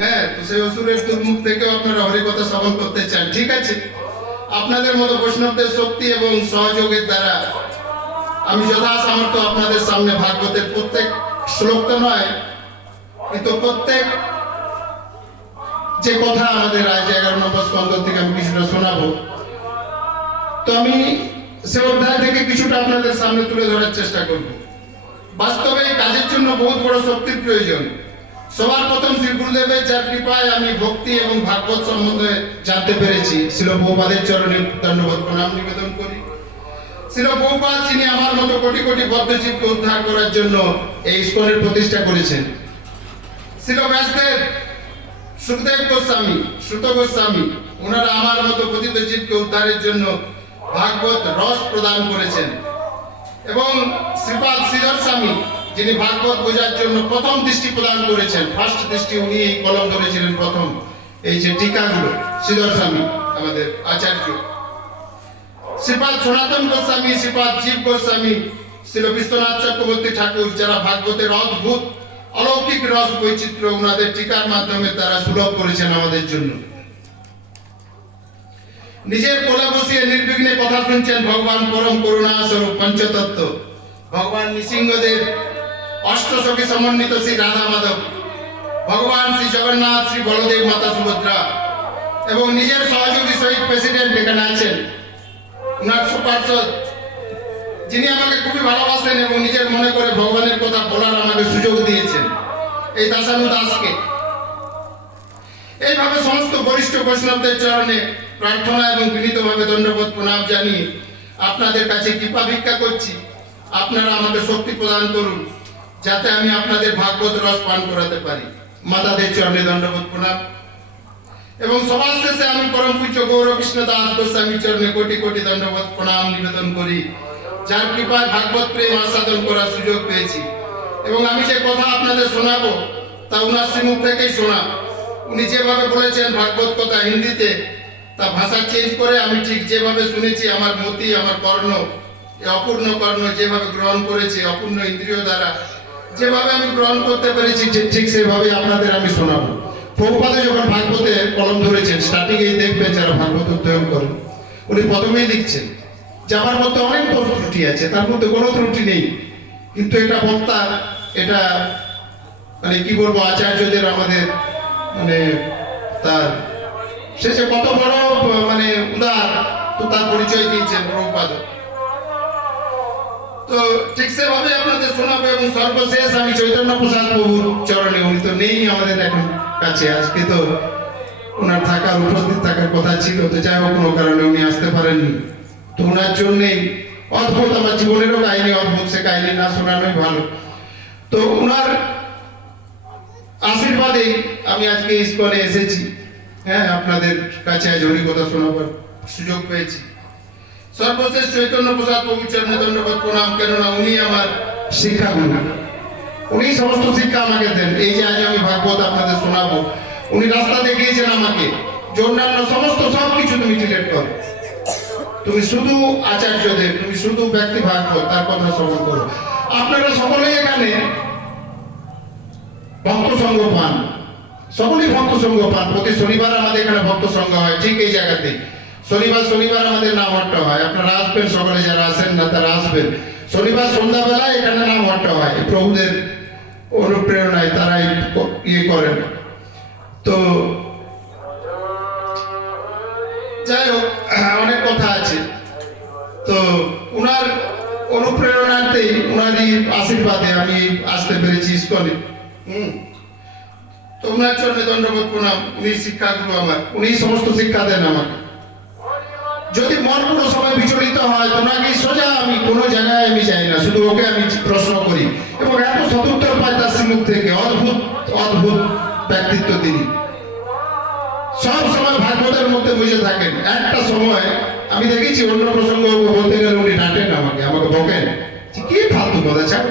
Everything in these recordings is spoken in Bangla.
হ্যাঁ, তো সেই অসুরের দুর্মুখ থেকেও আপনারা হরিকথা শ্রবণ করতে চান, ঠিক আছে। আপনাদের মতো বৈষ্ণবদের শক্তি এবং সহযোগের দ্বারা আমি যথাসামর্থ্য আপনাদের সামনে ভাগবতের প্রত্যেক শ্লোক তো নয়, কিন্তু প্রত্যেক যে কথা আমাদের আজ 11 নম্বর স্কন্ধ থেকে আমি কিছুটা শোনাবো। তো আমি সে অধ্যায় থেকে কিছুটা আপনাদের সামনে তুলে ধরার চেষ্টা করব। বাস্তবে এই কাজের জন্য বহুত বড় শক্তির প্রয়োজন। সবার প্রথম শ্রী গুরুদেবের যার কৃপায় আমি ভক্তি এবং ভাগবত সম্বন্ধে জানতে পেরেছি, শিল প্রভুপাদের চরণে ধন্যবাদ প্রণাম নিবেদন করি। শিল প্রভুপাদ, যিনি আমার মতো কোটি কোটি বদ্ধজীবকে উদ্ধার করার জন্য এই ইস্কনের প্রতিষ্ঠা করেছেন। শিল ব্যাসদেব, সুখদেব গোস্বামী, সুত গোস্বামী, ওনারা আমার মতো পতিত জীবকে উদ্ধারের জন্য ভাগবত রস প্রদান করেছেন। এবং শ্রীপাদ শ্রীধর স্বামী, যিনি ভাগবত বোঝার জন্য প্রথম দৃষ্টি প্রদান করেছেন, ফার্স্ট দৃষ্টি উনি এই কলম ধরেছিলেন প্রথম, এই যে টিকাগুলো, শ্রীধর স্বামী আমাদের আচার্য। শ্রীপাদ সনাতন গোস্বামী, শ্রীপাদ জীব গোস্বামী, শ্রী বিশ্বনাথ চক্রবর্তী ঠাকুর, যারা ভাগবতের অদ্ভুত অলৌকিক রস বৈচিত্র্য ওনাদের টিকার মাধ্যমে তারা সুলভ করেছেন আমাদের জন্য। নিজের কোলে বসিয়ে নির্বিঘ্নে কথা শুনছেন ভগবান পরম করুণা স্বরূপ পঞ্চতত্ত্ব, ভগবান নৃসিংহদেব, অষ্টসখী সমন্বিত শ্রী রাধা মাধব, ভগবান শ্রী জগন্নাথ, শ্রী বলদেব, মাতা সুভদ্রা, এবং নিজের সহযোগী শহীদ প্রেসিডেন্ট এখানে আছেন, উনার সুপার্ষদ, যিনি আমাকে খুবই ভালোবাসেন এবং নিজের মনে করে ভগবানের কথা বলার আমাকে সুযোগ দিয়েছেন, এই দাসানু দাসকে। এইভাবে সমস্ত বরিষ্ঠ বৈষ্ণবদের চরণে প্রার্থনা এবং বিনীতভাবে দণ্ডবোধ প্রণাম জানিয়ে আপনাদের কাছে কৃপা ভিক্ষা করছি। আপনারা আমাকে শক্তি প্রদান করুন, যাতে আমি আপনাদের ভাগবত রস পান করাতে পারি। মাতাদের চরণে দণ্ডবোধ প্রণাম। এবং সবার শেষে আমি পরম পূজ্য গৌরকৃষ্ণ দাস গোস্বামীর চরণে কোটি কোটি দণ্ডবোধ প্রণাম নিবেদন করি, যার কৃপায় ভাগবত প্রেম আস্বাদন করার সুযোগ পেয়েছি। এবং আমি যে কথা আপনাদের শোনাবো তা উনার শ্রীমুখ থেকেই শোনা। উনি যেভাবে বলেছেন ভাগবত কথা হিন্দিতে, তা ভাষা চেঞ্জ করে আমি ঠিক যেভাবে শুনেছি, আমার মতি, আমার কর্ণ, এই অপূর্ণ কর্ণ যেভাবে গ্রহণ করেছি, অপূর্ণ ইন্দ্রিয় দ্বারা যেভাবে আমি গ্রহণ করতে পেরেছি, ঠিক সেভাবে আপনাদের আমি শোনাবো। প্রভুপাদে যখন ভাগবতে কলম ধরেছেন, স্টার্টিংয়ে দেখবেন যারা ভাগবত অধ্যয়ন করেন, উনি প্রথমেই লিখছেন যে আমার মধ্যে অনেক দোষ ত্রুটি আছে, তার মধ্যে কোনো ত্রুটি নেই, কিন্তু এটা বক্তার, এটা মানে কি বলবো, আচার্যদের আমাদের মানে তার সে যে কত বড় মানে উদার, তো তার পরিচয় দিয়েছেন প্রভুপাদ। তো ঠিক সেভাবে আপনাদের শোনাবো। এবং সর্বশেষ আমি চৈতন্য প্রসাদ প্রভুর চরণে, উনি তো নেই আমাদের এখন কাছে, আজকে তো ওনার থাকার, উপস্থিত থাকার কথা ছিল, তো যাই হোক কোনো কারণে উনি আসতে পারেননি। তো ওনার জন্যেই অদ্ভুত, আমার জীবনেরও কাহিনী অদ্ভুত, সে কাহিনী না শোনানোই ভালো। তো ওনার আশীর্বাদেই আমি আজকে ইস্কনে এসেছি। হ্যাঁ, আপনাদের কাছে আজ হরিকথা শোনাবার সুযোগ পেয়েছি। সর্বশেষ চৈতন্য প্রসাদ প্রভুর চরণে ধন্যবাদ প্রণাম, কেননা উনি আমার শিক্ষাগুরু, উনি সমস্ত শিক্ষা আমাকে দেন। এই যে আজ আমি ভাগবত আপনাদের শোনাবো, উনি রাস্তা দেখিয়েছেন আমাকে যে অন্যান্য সমস্ত সব কিছু তুমি ডিলেট করো, তুমি শুধু আচার্যদের, তুমি শুধু ব্যক্তি ভাগবত তার কথা শ্রবণ করো। আপনারা সকলেই এখানে ভক্ত সঙ্গ পান, সকলেই ভক্ত সঙ্গ পান। প্রতি শনিবার আমাদের এখানে ভক্ত সঙ্গ হয়, ঠিক এই জায়গাতে শনিবার আমাদের নাম হট্টা হয়। আপনারা আসবেন, সকলে যারা আসেন না তারা আসবেন। শনিবার সন্ধ্যাবেলায় এখানে নাম হট্টা হয়, প্রভুদের অনুপ্রেরণায় তারাই ইয়ে করেন। তো যাই হোক, অনেক কথা আছে। তো উনার অনুপ্রেরণাতেই, উনারই আশীর্বাদে আমি আসতে পেরেছি ইস্কনে। তো উনার চরণে দণ্ডবোধ প্রণাম। উনি শিক্ষাগুরু আমার, উনি সমস্ত শিক্ষা দেন আমাকে। যদি মন পুরো সময় বিচলিত হয়, ওনাকে সোজা আমি কোনো জায়গায় আমি যাই না, শুধু ওকে আমি প্রশ্ন করি এবং এত সদুত্তর পাই তার শ্রীমুখ থেকে। অদ্ভুত অদ্ভুত ব্যক্তিত্ব তিনি, সব সময় ভাগবতের মধ্যে বুঝে থাকেন। একটা সময় আমি দেখেছি অন্য প্রসঙ্গ বলতে গেলে উনি ডাঁটেন আমাকে বকেন, কি ফালতু কথা ছাড়ো।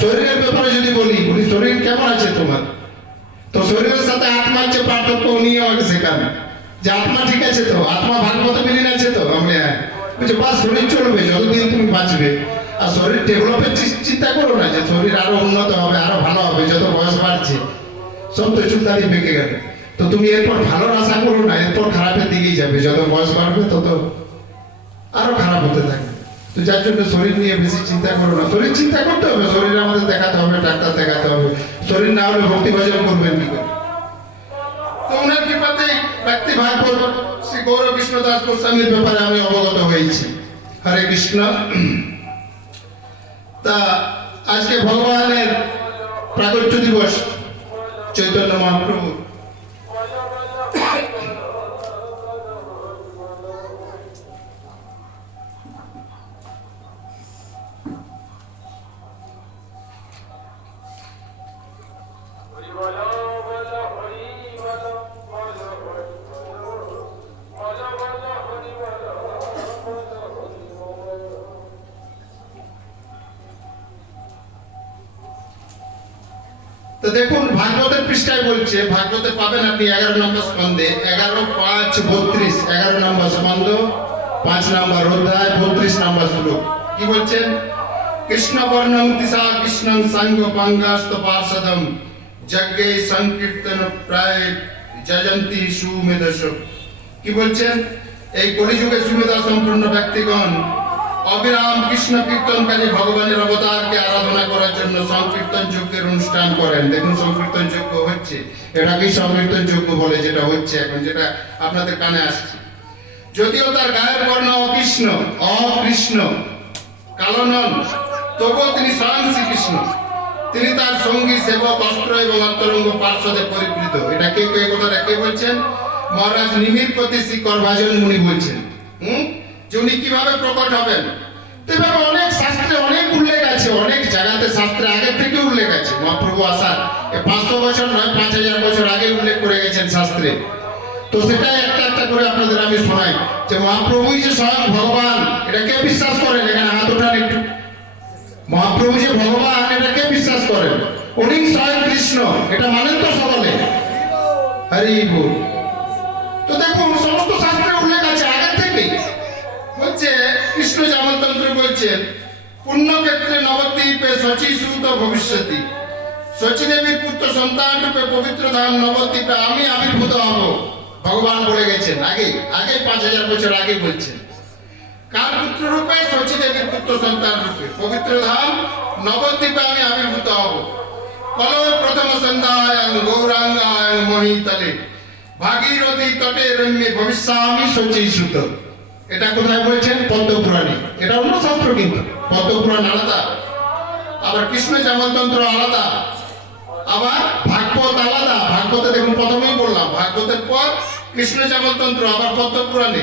শরীরের ব্যাপারে যদি বলি, উনি শরীর কেমন আছে তোমার, তো শরীরের সাথে আত্মার যে পার্থক্য উনি আমাকে শেখান, যে আত্মা ঠিক আছে তো, আত্মা ভাগবত বিলীন আছে তো। আমরা বলছি বাস, শরীর চলবে যতদিন তুমি বাঁচবে, আর শরীর ডেভেলপের চিন্তা করো না যে শরীর আরো উন্নত হবে, আরো ভালো হবে যত বয়স বাড়ছে। সব তো চুলদারি পেকে গেল। তো তুমি এরপর ভালো আশা করো না, এরপর খারাপের দিকেই যাবে, যত বয়স বাড়বে তত আরো খারাপ হতে থাকবে। তো যার জন্য শরীর নিয়ে বেশি চিন্তা করো না। শরীর চিন্তা করতে হবে, শরীর আমাদের দেখাতে হবে, ডাক্তার দেখাতে হবে। শরীর না হলে ভক্তি ভজন করবেন কি করে? তো ওনার কৃপাতেই ব্যক্তি ভাগবত শ্রী গৌর কৃষ্ণ দাস গোস্বামীর ব্যাপারে আমি অবগত হয়েছি। হরে কৃষ্ণ। তা আজকে ভগবানের প্রাকট্য দিবস, চৈতন্য মহাপ্রভু। তো দেখুন ভাগবতের পৃষ্ঠায় বলছে, ভাগবতে পাবেন আপনি 11 নম্বর স্কন্ধে 11:5-32, 11 নম্বর স্কন্ধ 5 নম্বর অধ্যায় 32 নম্বর শ্লোক। কি বলছেন? কৃষ্ণ বর্ণং দিশা কৃষ্ণং সাঙ্গ পাঙ্গাস্ত পার্ষদম যজ্ঞে সংকীর্তন প্রায় যজন্তি সুমেধস। কি বলছেন? এই কলিযুগে সুমেধা সম্পূর্ণ ব্যক্তিগণ অবিরাম কৃষ্ণ কীর্তনকারী ভগবানের অবতারকে আরাধনা করার জন্য সংকীর্তন যজ্ঞের অনুষ্ঠান করেন। দেখুন সংকীর্তন যজ্ঞ হচ্ছে, এটাকেই সংকীর্তন যজ্ঞ বলে, যেটা হচ্ছে এখন, যেটা আপনাদের কানে আসছে। যদিও তার গায়ের বর্ণ অকৃষ্ণ কালো নন, তবুও তিনি স্বয়ং শ্রীকৃষ্ণ। তিনি তার সঙ্গী সেবক অস্ত্র এবং অন্তরঙ্গ পার্শ্বদে পরিবৃত। এটা কে কথাটা কে বলছেন? মহারাজ নিমির প্রতি শ্রী করভাজন মুনি বলছেন। যে উনি কিভাবে প্রকট হবেন। এভাবে অনেক শাস্ত্রে অনেক উল্লেখ আছে, অনেক জায়গাতে শাস্ত্রে আগে থেকে উল্লেখ আছে। মহাপ্রভু আসার 500 বছর নয়, 5000 বছর আগে উল্লেখ করে গেছেন শাস্ত্রে। তো সেটাই একটা একটা করে আপনাদের আমি শোনাই, যে মহাপ্রভুই যে স্বয়ং ভগবান, এটা কে বিশ্বাস করেন? এখানে হাত ওঠান একটু। মহাপ্রভু যে ভগবান, এটা কে বিশ্বাস করেন? উনি স্বয়ং কৃষ্ণ, এটা মানেন তো সকলে? হরি বল। তো দেখুন সমস্ত শাস্ত্রে উল্লেখ আছে আগে থেকে। বলছে কৃষ্ণ জামতন্ত্র বলছেন, পুণ্যক্ষেত্রে নবদ্বীপে শচী সুত ভবিষ্যতি, শচী দেবীর পুত্র সন্তান রূপে পবিত্র ধাম নবদ্বীপে আমি আবির্ভূত হব। ভগবান বলে গেছেন আগে 5000 বছর আগে বলছেন। কার পুত্র রূপে? শচী দেবীর পুত্র সন্তান রূপে পবিত্র ধাম নবদ্বীপে আমি আবির্ভূত হব। কলো প্রথম সন্ধ্যায়াং গৌরাঙ্গাং মহিতলে ভাগীরথী তটে রম্যে ভবিষ্যামি শচী সুত। এটা কোথায় বলছেন? পদ্মপুরাণে। এটা অন্য শাস্ত্র, কিন্তু পদ্মপুরাণ আলাদা, আবার কৃষ্ণ জামতন্ত্র আলাদা, আবার ভাগবত আলাদা। ভাগবতে দেখুন প্রথমেই বললাম, ভাগবতের পর কৃষ্ণ জামতন্ত্র, আবার পদ্মপুরাণে।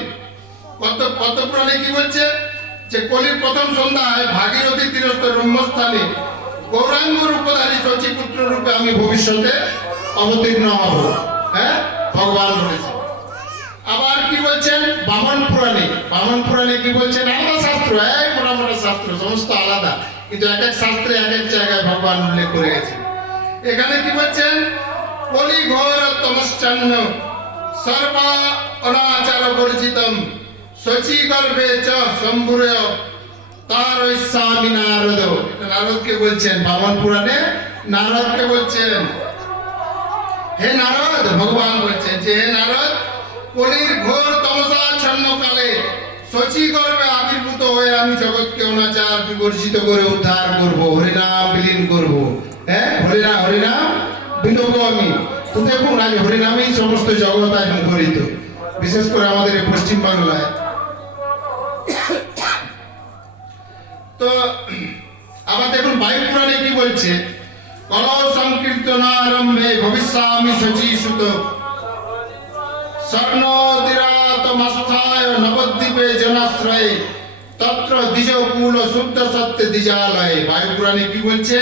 পদ্মপুরাণে কি বলছে? যে কলির প্রথম সন্ধ্যায় ভাগীরথী তীরস্থ রম্যস্থানে গৌরাঙ্গ রূপধারী শচী পুত্র রূপে আমি ভবিষ্যতে অবতীর্ণ হব। হ্যাঁ, ভগবান বলেছে। আবার কি বলছেন? বামন পুরাণে কি বলছেন? আলাদা শাস্ত্র, এক মোটা শাস্ত্র, সমস্ত আলাদা, কিন্তু এক এক শাস্ত্রে এক এক জায়গায় ভগবান উল্লেখ করে গেছেন। এখানে কি বলছেন? কলি ঘোর তমশ্চান্ন সর্বা অনাচার পরিচিতম শচী গর্ভে চ শম্ভুরয় তার স্বামী নারদ। এটা নারদকে বলছেন, বামন পুরাণে নারদকে বলছেন। হে নারদ, ভগবান বলছেন যে হে নারদ, কলির ঘোর তমসাচ্ছন্ন কালে শচী গর্ভে আবির্ভূত হয়ে আমি জগৎকে অনাচার বিবর্জিত করে উদ্ধার করব, হরিনাম বিলীন করব। হ্যাঁ, হরিনাম বিলব আমি। তো দেখুন আজ হরিনামেই সমস্ত জগৎ আজ মুখরিত, বিশেষ করে আমাদের এই পশ্চিম বাংলায়। তো আবার দেখুন বায়ু পুরাণে কি বলছে? কল সংকীর্তনারম্ভে ভবিষ্যামি শচী সুত স্বর্ণদিরাতমস্থায় নবদ্বীপে জনাশ্রয়ে তত্র দ্বিজকুল শুদ্ধ সত্যে দ্বিজালয়ে। বায়ু পুরাণে কি বলছে?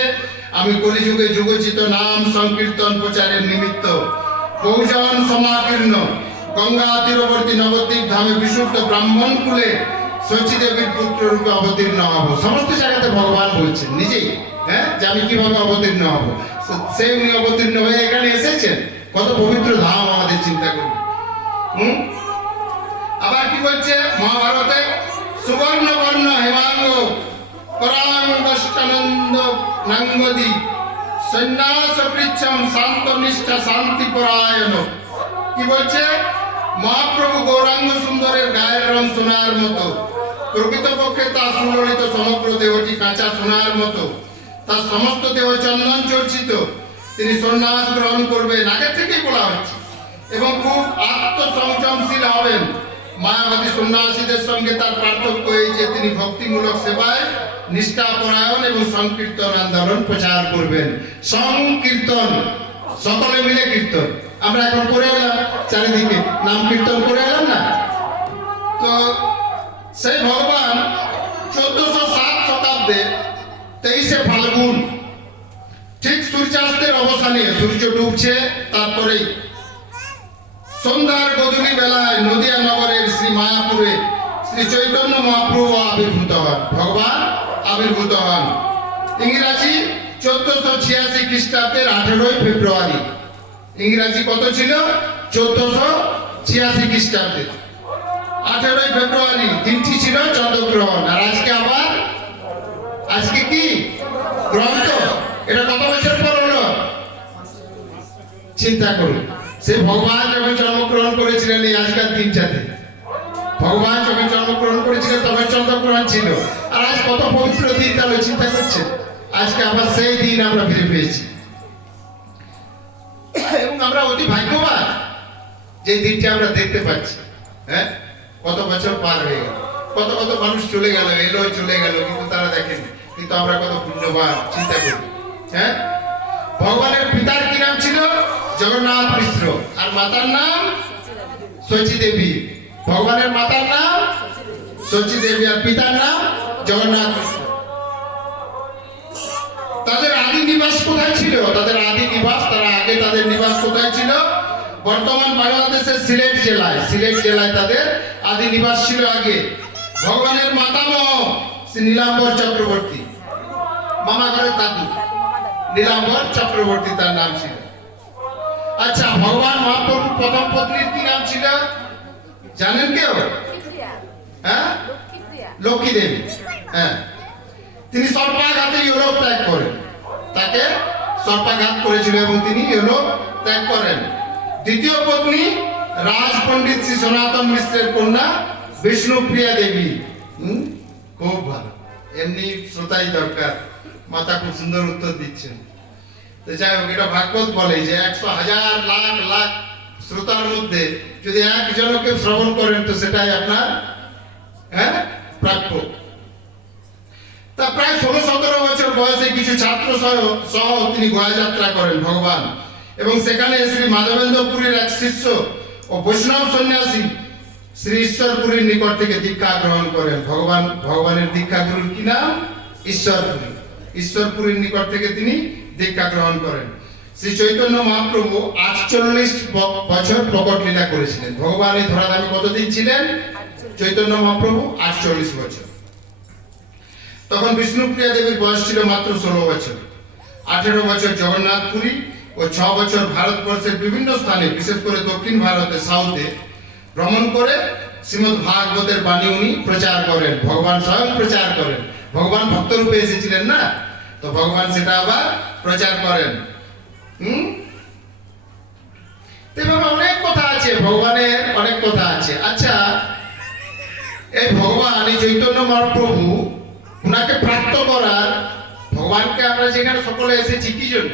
আমি কলিযুগে যুগোচিত নাম সংকীর্তন প্রচারের নিমিত্ত বহুজন সমাকীর্ণ গঙ্গা তীরবর্তী নবদ্বীপ ধামে বিশুদ্ধ ব্রাহ্মণ কুলে শচী দেবীর পুত্র রূপে অবতীর্ণ হব। সমস্ত জায়গাতে ভগবান বলছেন নিজেই, হ্যাঁ, যে আমি কিভাবে অবতীর্ণ হব। সেই উনি অবতীর্ণ হয়ে এখানে এসেছেন। কত পবিত্র ধাম আমাদের চিন্তা করুন। আবার কি বলছে মহাভারতে? সুবর্ণ বর্ণ হেমাঙ্গ পরাঙ্গষ্টানন্দ নাঙ্গদি সন্ন্যাস পৃচ্ছম শান্ত নিষ্ঠা শান্তি পরায়ণ। কি বলছে? মহাপ্রভু গৌরাঙ্গ সুন্দরের গায়ের রং সোনার মতো, প্রকৃতপক্ষে তা সুললিত সমগ্র দেহটি কাঁচা সোনার মতো, তার সমস্ত দেহ চন্দন চর্চিত। তিনি সন্ন্যাস গ্রহণ করবেন, আগে থেকেই বলা হচ্ছে, এবং খুব আত্মসংযমশীল হবেন। মায়াবাদী সন্ন্যাসীদের সঙ্গে তার পার্থক্য এই যে তিনি ভক্তিমূলক সেবায় নিষ্ঠাপরায়ণ এবং সংকীর্তন আন্দোলন প্রচার করবেন। সংকীর্তন, সকলে মিলে কীর্তন। আমরা এখন করে এলাম, চারিদিকে নাম কীর্তন করে এলাম না? তো সেই ভগবান 1407 শতাব্দে 23শে ফাল্গুন, ঠিক সূর্যাস্তের অবসানে, সূর্য ডুবছে, তারপরেই সন্ধ্যার গধূলি বেলায় নদিয়া নগরের শ্রী মায়াপুরে শ্রী চৈতন্য মহাপ্রভু আবির্ভূত হন। ভগবান আবির্ভূত হন ইংরাজি 1486 খ্রিস্টাব্দের 18 ফেব্রুয়ারি। ইংরাজি কত ছিল? 1486 খ্রিস্টাব্দে 18 ফেব্রুয়ারি। দিনটি ছিল চন্দ্রগ্রহণ। আর আজকে কি গ্রন্থ? এটা কত বছর পর হলো? চিন্তা করুন, সে ভগবান যখন জন্মগ্রহণ করেছিলেন এই আজকাল দিনটাতে, ভগবান যখন জন্মগ্রহণ করেছিলেন তখন চন্দ্রগ্রহণ ছিল। আর আজ কত পবিত্র দিন, তাহলে চিন্তা করছেন। আজকে আবার সেই দিন আমরা ফিরে পেয়েছি, এবং আমরা অতি ভাগ্যবান যে দিনটা আমরা দেখতে পাচ্ছি। হ্যাঁ, কত বছর পার হয়ে গেল, কত কত মানুষ চলে গেল, এলো চলে গেল, কিন্তু তারা দেখেন। কিন্তু আমরা কত পুণ্যবান, চিন্তা করি। হ্যাঁ, ভগবানের পিতার কি নাম ছিল? জগন্নাথ মিশ্র। আর মাতার নাম শচী দেবী। ভগবানের মাতার নাম শচী দেবী আর পিতার নাম জগন্নাথ মিশ্র। তাদের আদি নিবাস কোথায় ছিল? তাদের আদি নিবাস, তারা আগে তাদের নিবাস কোথায় ছিল? বর্তমান বাংলাদেশের সিলেট জেলায় তাদের আদি নিবাস ছিল আগে। ভগবানের মাতামহ শ্রী নীলাম্বর চক্রবর্তী, মামা ঘরের দাদু নীলাম্বর চক্রবর্তী তার নাম ছিল। আচ্ছা, ভগবান মহাপ্রভুর প্রথম পত্নীর কি নাম ছিল জানেন কেউ? হ্যাঁ, লক্ষ্মী দেবী। হ্যাঁ, তিনি সর্পাঘাতে ইউরোপ ত্যাগ করেন, তাকে সর্পাঘাত করেছিল এবং তিনি ইউরোপ ত্যাগ করেন। দ্বিতীয় পত্নী রাজ পণ্ডিত শ্রী সনাতন মিশ্রের কন্যা বিষ্ণুপ্রিয়া দেবী। খুব ভালো, এমনি শ্রোতাই দরকার। মাতা খুব সুন্দর উত্তর দিচ্ছেন। তো যাই হোক, এটা ভাগবত বলে যে 100 হাজার লাখ লাখ শ্রোতার মধ্যে যদি একজনকে শ্রবণ করেন তো সেটাই আপনার প্রাপ্য। তা প্রায় 16-17 বছর বয়সে কিছু ছাত্র সহ তিনি গয়া যাত্রা করেন ভগবান, এবং সেখানে শ্রী মাধবেন্দ্রপুরীর এক শিষ্য ও বৈষ্ণব সন্ন্যাসী শ্রী ঈশ্বরপুরীর নিকট থেকে দীক্ষা গ্রহণ করেন। ভগবানের দীক্ষা গুরুর কি নাম? ঈশ্বরপুরীর নিকট থেকে তিনি দীক্ষা গ্রহণ করেন। শ্রী চৈতন্য মহাপ্রভু 48 বছর প্রকট লীলা করেছিলেন। ভগবান এই ধরাধামে কতদিন ছিলেন? চৈতন্য মহাপ্রভু 48 বছর। তখন বিষ্ণুপ্রিয়া দেবীর বয়স ছিল মাত্র 16 বছর। 18 বছর জগন্নাথপুরী ও 6 বছর ভারতবর্ষের বিভিন্ন স্থানে, বিশেষ করে দক্ষিণ ভারতে, সাউথে ভ্রমণ করে শ্রীমদ্ ভাগবতের বাণী উনি প্রচার করেন। ভগবান স্বয়ং প্রচার করেন। ভগবান ভক্তরূপে এসেছিলেন না, তো ভগবান সেটা আবার প্রচার করেন। এভাবে অনেক কথা আছে, ভগবানের অনেক কথা আছে। আচ্ছা, এই ভগবান, এই চৈতন্য মহাপ্রভু, উনাকে প্রাপ্ত করার, ভগবানকে আমরা যেখানে সকলে এসেছি কি জন্য?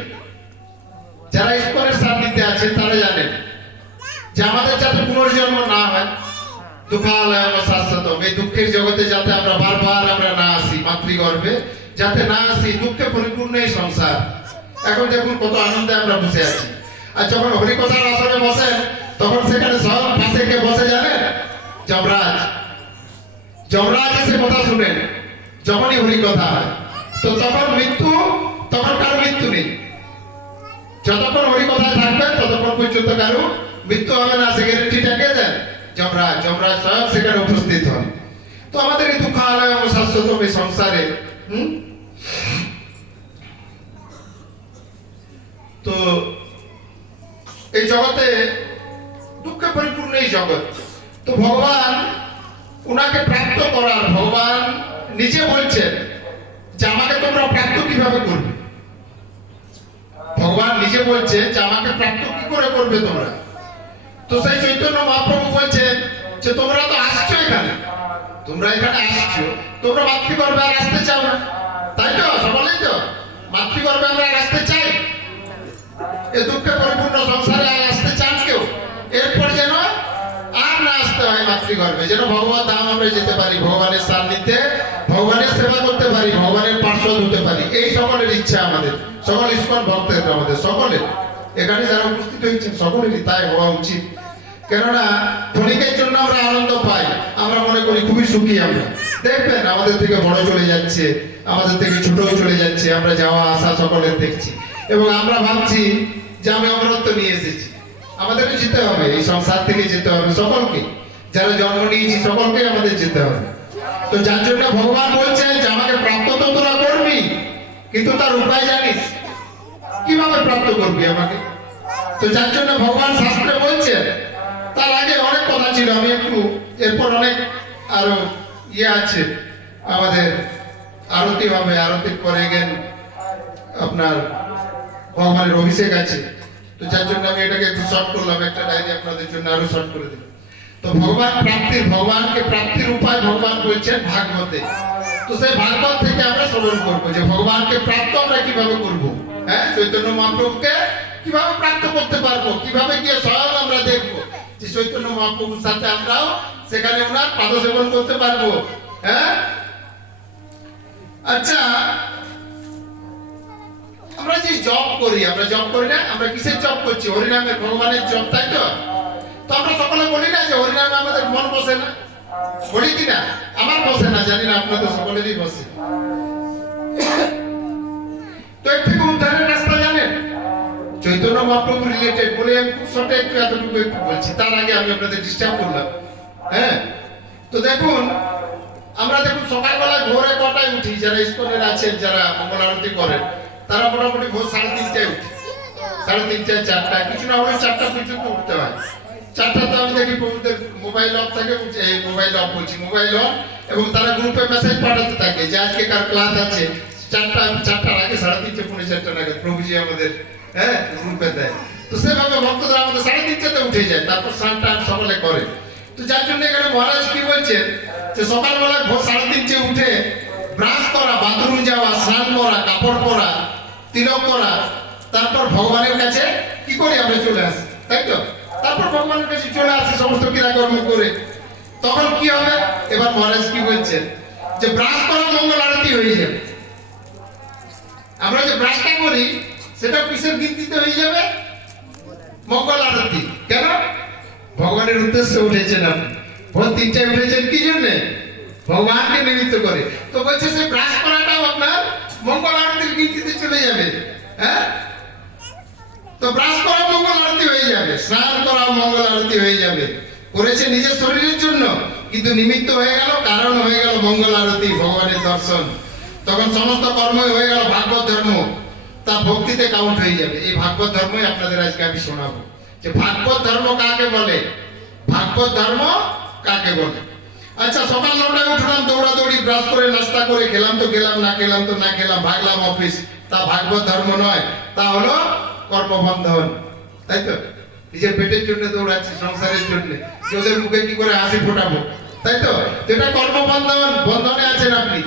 যারা ঈশ্বরের সান্নিধ্যে আছেন তারা জানেন যে আমাদের যাতে পুনর্জন্ম না হয়, দুঃখালয় শাশ্বত, এই দুঃখের জগতে যাতে আমরা বারবার না আসি, মাতৃগর্ভে যাতে না আসি। দুঃখে পরিপূর্ণ এই সংসার। এখন দেখুন কত আনন্দে আমরা বসে আছি। আর যখন হরিকথার আসরে বসেন তখন সেখানে সব পাশে কে বসে জানেন? যমরাজ এসে কথা শুনেন যখনই হরিকথা হয়। তো তখন কারো মৃত্যু নেই। যতক্ষণ হরিকথায় থাকবেন ততক্ষণ পর্যন্ত কারো মৃত্যু হবে না। সে গ্যারেন্টিটাকে দেন যমরাজ স্বয়ং সেখানে উপস্থিত হন। তো আমাদের এই দুঃখালয় শাশ্বত এই সংসারে তো এই জগতে দুঃখে পরিপূর্ণ এই জগৎ। তো ভগবান উনাকে প্রাপ্ত করার, ভগবান নিজে বলছেন যে আমাকে তোমরা প্রাপ্ত কিভাবে করবে। ভগবান নিজে বলছে যে আমাকে প্রাপ্ত কি করে করবে তোমরা। তো সেই চৈতন্য মহাপ্রভু বলছেন যে তোমরা তো আসছো এখানে, তোমরা এখানে আসছো, তোমরা মাতৃগর্ভে আর আসতে চাও না, তাই তো? সকলেই তো মাতৃগর্ভে আমরা আর আসতে চাই, এ দুঃখে পরিপূর্ণ সংসারে আর আসতে চান কেউ? এরপর যেন আর না আসতে হয় মাতৃগর্ভে, যেন ভগবত ধাম আমরা যেতে পারি, ভগবানের সান্নিধ্যে ভগবানের সেবা করতে পারি, ভগবানের পার্শ্বদ হতে পারি। এই সকলের ইচ্ছা আমাদের, সকল ইস্কন ভক্তের, আমাদের সকলের এখানে যারা উপস্থিত হয়েছেন সকলেরই তাই হওয়া উচিত। কেননা ক্ষণিকের জন্য আমরা আনন্দ পাই, আমরা মনে করি খুবই সুখী। আমরা দেখবেন আমাদের থেকে বড় চলে যাচ্ছে, আমাদের থেকে ছোট চলে যাচ্ছে, আমরা যাওয়া আসা সকলের দেখছি, এবং আমরা ভাবছি যে আমি অমরত্ব নিয়ে এসেছি। আমাদেরকে যেতে হবে, এই সংসার থেকে যেতে হবে সকলকে, যারা জন্ম নিয়েছি সকলকে আমাদের যেতে হবে। তো যার জন্য ভগবান বলছেন যে আমাকে প্রাপ্ত তো তোরা করবি, কিন্তু তার উপায় জানিস? কিভাবে প্রাপ্ত করবি আমাকে? তো যার জন্য ভগবান শাস্ত্রে বলছেন, তার আগে অনেক কথা ছিল, আমি একটু এরপর অনেক আরো আছে, আমাদের আরতি হবে, আরতির পরে গেন আপনার ভগবানের অভিষেক আছে। তো যার জন্য আমি এটাকে একটু শর্ট করলাম, একটা ডায়েরি আপনাদের জন্য আরো শর্ট করে দিলাম। তো ভগবান প্রাপ্তির, ভগবানকে প্রাপ্তির উপায় ভগবান বলছেন ভাগবতে। তো সেই ভাগবত থেকে আমরা শ্রবণ করবো যে ভগবানকে প্রাপ্ত আমরা কিভাবে করব, হ্যাঁ, চৈতন্য মহাপ্রভুকে কিভাবে প্রাপ্ত করতে পারবো, কিভাবে গিয়ে স্বয়ং আমরা দেখবো যে চৈতন্য মহাপ্রভুর সাথে আমরাও সেখানে ওনার পাদ সেবন করতে পারবো। হ্যাঁ, আচ্ছা, আমরা যে জপ করি, আমরা জপ করি না, আমরা কিসের জপ করছি? হরিনামের, ভগবানের জপ, তাই তো? তো আমরা সকলে বলি না যে হরিনামে আমাদের মন বসে না, বলি কিনা? আমার বসে না, জানি না আপনাদের সকলেরই বসে। তো এর থেকে উদ্ধারের রাস্তা জানেন? চৈতন্য মহাপ্রভু রিলেটেড বলে আমি খুব শর্টে একটু এতটুকু একটু বলছি, তার আগে আমি আপনাদের ডিস্টার্ব করলাম। হ্যাঁ, তো দেখুন, আমরা দেখুন সকালবেলা ভোরে কটায় উঠি, যারা ইস্কনের আছেন, যারা মঙ্গল আরতি করেন, তারা মোটামুটি ভোর 3:30টায় উঠি, 3:30টায় 4টায়, কিছু না হলে 4টা পর্যন্ত উঠতে হয়। 4টাতে আমি দেখি প্রভুদের মোবাইল অফ থাকে, মোবাইল অফ বলছি, মোবাইল অন, এবং তারা গ্রুপে মেসেজ পাঠাতে থাকে যে আজকে কার ক্লাস আছে। 4টার আগে 3:30 পৌনে 4টা নাগাদ প্রভুজি আমাদের গ্রুপে দেয়। তো সেভাবে ভক্তরা আমাদের 3:30টাতে উঠে যায়, তারপর স্নান টান সকলে করে। তো যার জন্য এখানে মহারাজ কি বলছেন যে সকালবেলা ভোর 3:30টায় উঠে ব্রাশ করা, বাথরুম যাওয়া, স্নান করা, কাপড় পরা, তিলক করা, তারপর ভগবানের কাছে কি করি আমরা চলে আসি, তাই তো? তারপর ভগবানের কাছে চলে আসি সমস্ত ক্রিয়াকর্ম করে। তখন কি হবে? এবার মহারাজ কি বলছেন যে ব্রাশ করা মঙ্গল আরতি হয়ে যাবে। আমরা যে ব্রাশটা করি সেটা কিসের ভিত্তিতে হয়ে যাবে? মঙ্গল আরতি। কেন? ভগবানের উদ্দেশ্যে উঠেছেন আপনি, ভোর 3টায় উঠেছেন কি জন্যে? ভগবানকে নিমিত্ত করে। তো বলছে সেই ব্রাশ করাটাও আপনার মঙ্গল আরতির ভিত্তিতে চলে যাবে। হ্যাঁ, তো ব্রাশ করা মঙ্গল আরতি হয়ে যাবে, স্নান করা মঙ্গল আরতি হয়ে যাবে। করেছে নিজের শরীরের জন্য, কিন্তু নিমিত্ত হয়ে গেল, কারণ হয়ে গেল মঙ্গল আরতি, ভগবানের দর্শন। তখন সমস্ত কর্মই হয়ে গেল ভাগবত ধর্ম, তা ভক্তিতে কাউন্ট হয়ে যাবে। এই ভাগবত ধর্মই আপনাদের আজকে আমি শোনাবো যে ভাগবত ধর্ম কাকে বলে, ভাগবত ধর্ম কাকে বলে। আচ্ছা, সকাল 9টায় উঠলাম, দৌড়াদৌড়ি, ব্রাশ করে, নাস্তা করে, খেলাম তো খেলাম, না খেলাম তো না খেলাম, ভাগলাম অফিস, তা ভাগবত ধর্ম নয়, তা হলো কর্মবন্ধন, তাই তো? নিজের পেটের জন্য দৌড়াচ্ছি, সংসারের জন্য, ওদের মুখে কি করে হাসি ফোটাবো, তাই তো? এটা কর্মবন্ধন, বন্ধনে আছেন আপনি,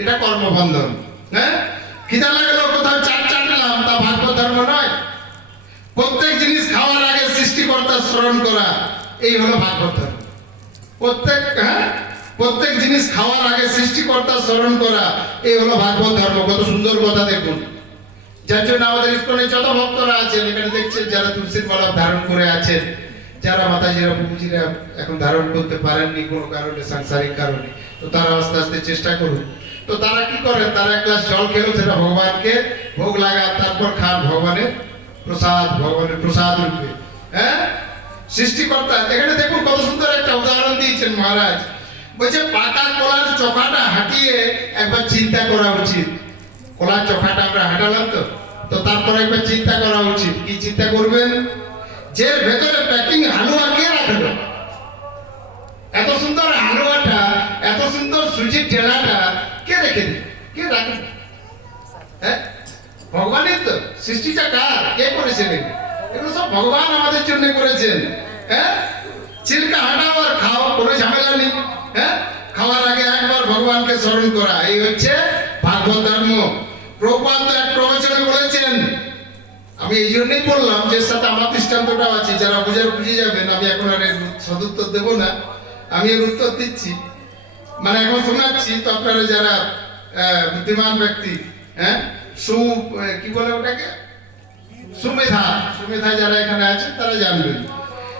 এটা কর্মবন্ধন। হ্যাঁ, খিদা লাগলো, কোথাও চাটলাম, তা ভাগবত ধর্ম নয়। প্রত্যেক জিনিস খাওয়ার আগে সৃষ্টিকর্তার স্মরণ করা, এই হলো ভাগবত ধর্ম। প্রত্যেক জিনিস খাওয়ার আগে সৃষ্টিকর্তার স্মরণ করা, এই হলো ভাগবত ধর্ম। কত সুন্দর কথা দেখুন। যার জন্য আমাদের ইস্কনে যত ভক্তরা আছেন, এখানে দেখছেন যারা তুলসীর মালা ধারণ করে আছেন, যারা মাতাজিরা প্রভুজিরা এখন ধারণ করতে পারেননি কোনো কারণে, সাংসারিক কারণে, তো তারা আস্তে আস্তে চেষ্টা করুন। তো তারা কি করেন? তারা এক গ্লাস জল খেলো, সেটা ভগবানকে ভোগ লাগান, তারপর খান ভগবানের প্রসাদ, ভগবানের প্রসাদ রূপে। হ্যাঁ, সৃষ্টিকর্তা এখানে দেখুন কত সুন্দর একটা উদাহরণ দিয়েছেন মহারাজ। বলছে পাকা কলার চোখাটা হাঁটিয়ে একবার চিন্তা করা উচিত। কলার চোখাটা আমরা হাঁটালাম, তো তারপর একবার চিন্তা করা উচিত। কি চিন্তা করবেন? যে ভেতরে প্যাকিং হালুয়া কে রাখলো? এত সুন্দর হালুয়াটা, এত সুন্দর সুজির ঠেলাটা কে রেখে দিল? কে রাখে? হ্যাঁ, ভগবানের তো সৃষ্টিটা কার? কে করেছিলেন? এগুলো সব ভগবান আমাদের জন্য করেছেন। হ্যাঁ, চিল্কা হাঁটাও আর খাও, কোনো ঝামেলা নেই। হ্যাঁ, খাওয়ার আগে একবার ভগবানকে স্মরণ করা, এই হচ্ছে ভাগবত ধর্ম। প্রভুপাদ এক প্রবচনে বলেছেন, আমি এই জন্যই বললাম যে সাথে আমার দৃষ্টান্তটাও আছে, যারা বুঝে যাবেন। আমি এখন আর এর সদুত্তর দেব না, আমি এর উত্তর দিচ্ছি, মানে এখন শোনাচ্ছি। তো আপনারা যারা বুদ্ধিমান ব্যক্তি, হ্যাঁ, কি বলে ওটাকে, সুমেধা যারা এখানে আছে তারা জানবেন।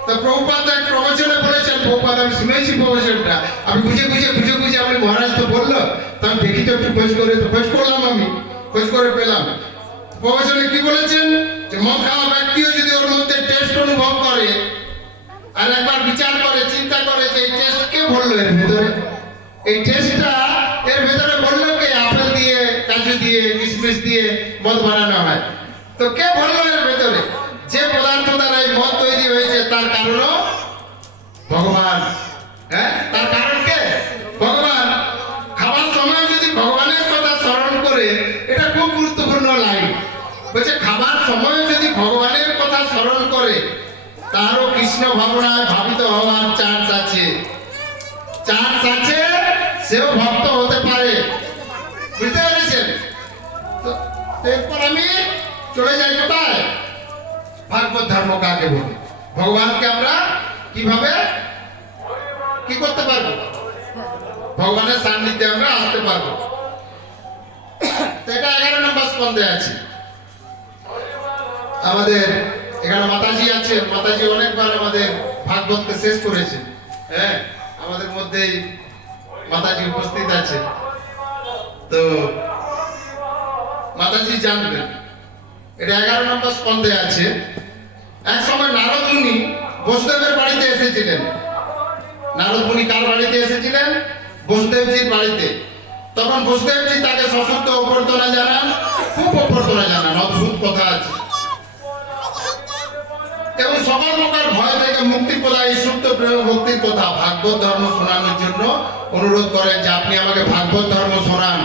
তো প্রভুপাদ এক প্রবচনে বলেছেন, প্রভুপাদ আমি শুনেছি প্রবচনটা, আমি বুঝে আপনি মহারাজ তো বললো, তো আমি দেখি তো একটু খোঁজ করলাম, আমি খোঁজ করে পেলাম। প্রবচনে কি বলেছেন, যে মদ খাওয়া ব্যক্তিও যদি ওর মধ্যে টেস্ট অনুভব করে আর একবার বিচার করে, চিন্তা করে যে এই টেস্ট কে ভরলো এর ভেতরে, এই টেস্টটা এর ভেতরে ভরলো কে? আপেল দিয়ে, কাজু দিয়ে, কিশমিশ দিয়ে মদ বানানো হয়, তো কে ভরলো এর ভেতরে? যে পদার্থ দ্বারা এই মদ তৈরি হয়েছে তার কারণও ভগবান। হ্যাঁ, তার কারণ কে? ভগবান। খাবার সময় যদি ভগবানের কথা স্মরণ করে, এটা খুব গুরুত্বপূর্ণ লাইন, বলছে খাবার সময় যদি ভগবানের কথা স্মরণ করে, তারও কৃষ্ণ ভাবনায় ভাবিত হওয়ার চান্স আছে, সেও ভক্ত হতে পারে। বুঝতে পেরেছেন? তো এরপর আমি চলে যাই কোথায়? ভাগবত ধর্ম কাকে বলে, ভগবানকে আমরা কিভাবে কি করতে পারবো, ভগবানের সান্নিধ্যে আমরা আসতে পারবো। এটা 11 নম্বর স্কন্ধে আছে। আমাদের এখানে মাতাজি আছেন, মাতাজি অনেকবার আমাদের ভাগবতকে শেষ করেছেন। হ্যাঁ, আমাদের মধ্যেই মাতাজি উপস্থিত আছে, তো মাতাজি জানবেন। এটা 11 নম্বর স্কন্ধে আছে। এক সময় নারদ মুনি বসুদেবের বাড়িতে এসেছিলেন। নারদ মুনি কার বাড়িতে এসেছিলেন? বসুদেবজির বাড়িতে। তখন বসুদেবজি তাকে সশস্ত্র অভ্যর্থনা জানান, খুব অভ্যর্থনা জানান, অদ্ভুত কথা আছে, এবং সকল প্রকার ভয় থেকে মুক্তি প্রদায়ী সুপ্ত প্রেম ভক্তির কথা ভাগবত ধর্ম শোনানোর জন্য অনুরোধ করেন, যে আপনি আমাকে ভাগবত ধর্ম শোনান।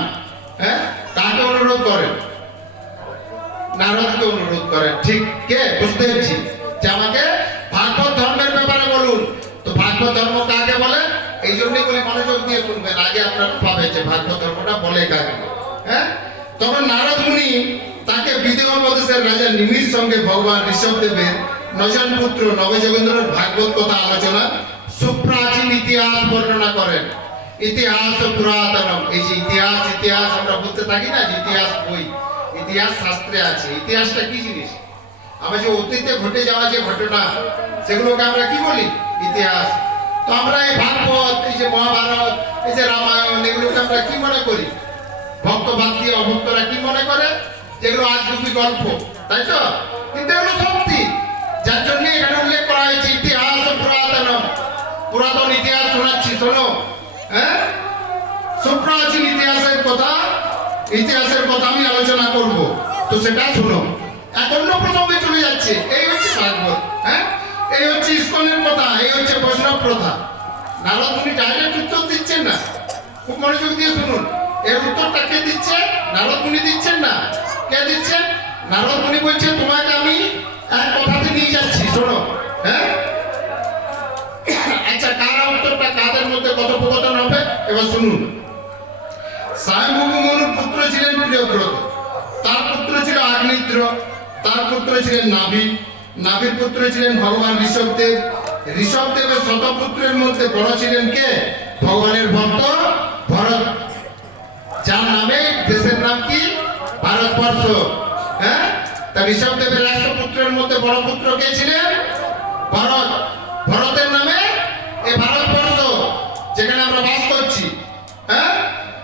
হ্যাঁ, কাকে অনুরোধ করেন? নারদকে অনুরোধ করেন। ঠিক কে? বসুদেবজি, যে আমাকে ভাগবত ধর্মের ব্যাপারে বলুন। তো ভাগবত ধর্ম কাকে বলে? এই জন্যই বলি মনোযোগ দিয়ে শুনবেন, আগে আপনারা পাবেন যে ভাগবত ধর্মটা বলে কাকে। হ্যাঁ, তখন নারদ মুনি তাকে বিদেহ প্রদেশের রাজা নিমির সঙ্গে ভগবান ঋষভদেবের নজন পুত্র নবযোগেন্দ্রের ভাগবত কথা আলোচনা সুপ্রাচীন ইতিহাস বর্ণনা করেন। ইতিহাস পুরাতনম, এই যে ইতিহাস আমরা বলতে থাকি না, যে ইতিহাস বই, ইতিহাস শাস্ত্রে আছে। ইতিহাসটা কি জিনিস? আমরা যে অতীতে ঘটে যাওয়া যে ঘটনা, সেগুলোকে আমরা কি বলি? ইতিহাস। তো আমরা এই ভাগবত, এই যে মহাভারত, এই যে রামায়ণ, এগুলোকে আমরা কি মনে করি? ভক্তবাদ দিয়ে অভক্তরা কি মনে করে? যেগুলো আজগুবি গল্প, তাই তো? কিন্তু এগুলো সত্যি, যার জন্য এখানে উল্লেখ করা হয়েছে ইতিহাস পুরাতনম। পুরাতন ইতিহাস শোনাচ্ছি, শোনো। হ্যাঁ, সুপ্রাচীন ইতিহাসের কথা আমি আলোচনা করব, তো সেটা শোনো। এক অন্য প্রসঙ্গে চলে যাচ্ছে, এই হচ্ছে ভাগবত। হ্যাঁ, এই হচ্ছে ইস্কনের কথা, এই হচ্ছে বৈষ্ণব প্রথা। নারদ মুনি ডাইরেক্ট উত্তর দিচ্ছেন না, খুব মনোযোগ দিয়ে শুনুন। এর উত্তরটা কে দিচ্ছে? নারদ মুনি দিচ্ছেন না। কে দিচ্ছেন? নারদ মুনি বলছে, তোমাকে আমি এক কথাতে নিয়ে যাচ্ছি, শোনো। হ্যাঁ, আচ্ছা, কারা উত্তরটা কাদের মধ্যে কথোপকথন হবে এবার শুনুন। স্বয়ংভূ মনুর পুত্র ছিলেন প্রিয়ব্রত, তার পুত্র ছিল আগ্নিদ্র, তার পুত্র ছিলেন নাভির পুত্র ছিলেন ভগবান ঋষভদেব। ঋষভদেবের শতপুত্রের মধ্যে বড় ছিলেন কে? ভগবানের ভক্ত ভরত, যার নামে দেশের নাম কি? ভারতবর্ষ। হ্যাঁ, তা ঋষভদেবের 100 পুত্রের মধ্যে বড় পুত্র কে ছিলেন? ভরত। ভরতের নামে এই ভারতবর্ষ, যেখানে আমরা বাস করছি। হ্যাঁ,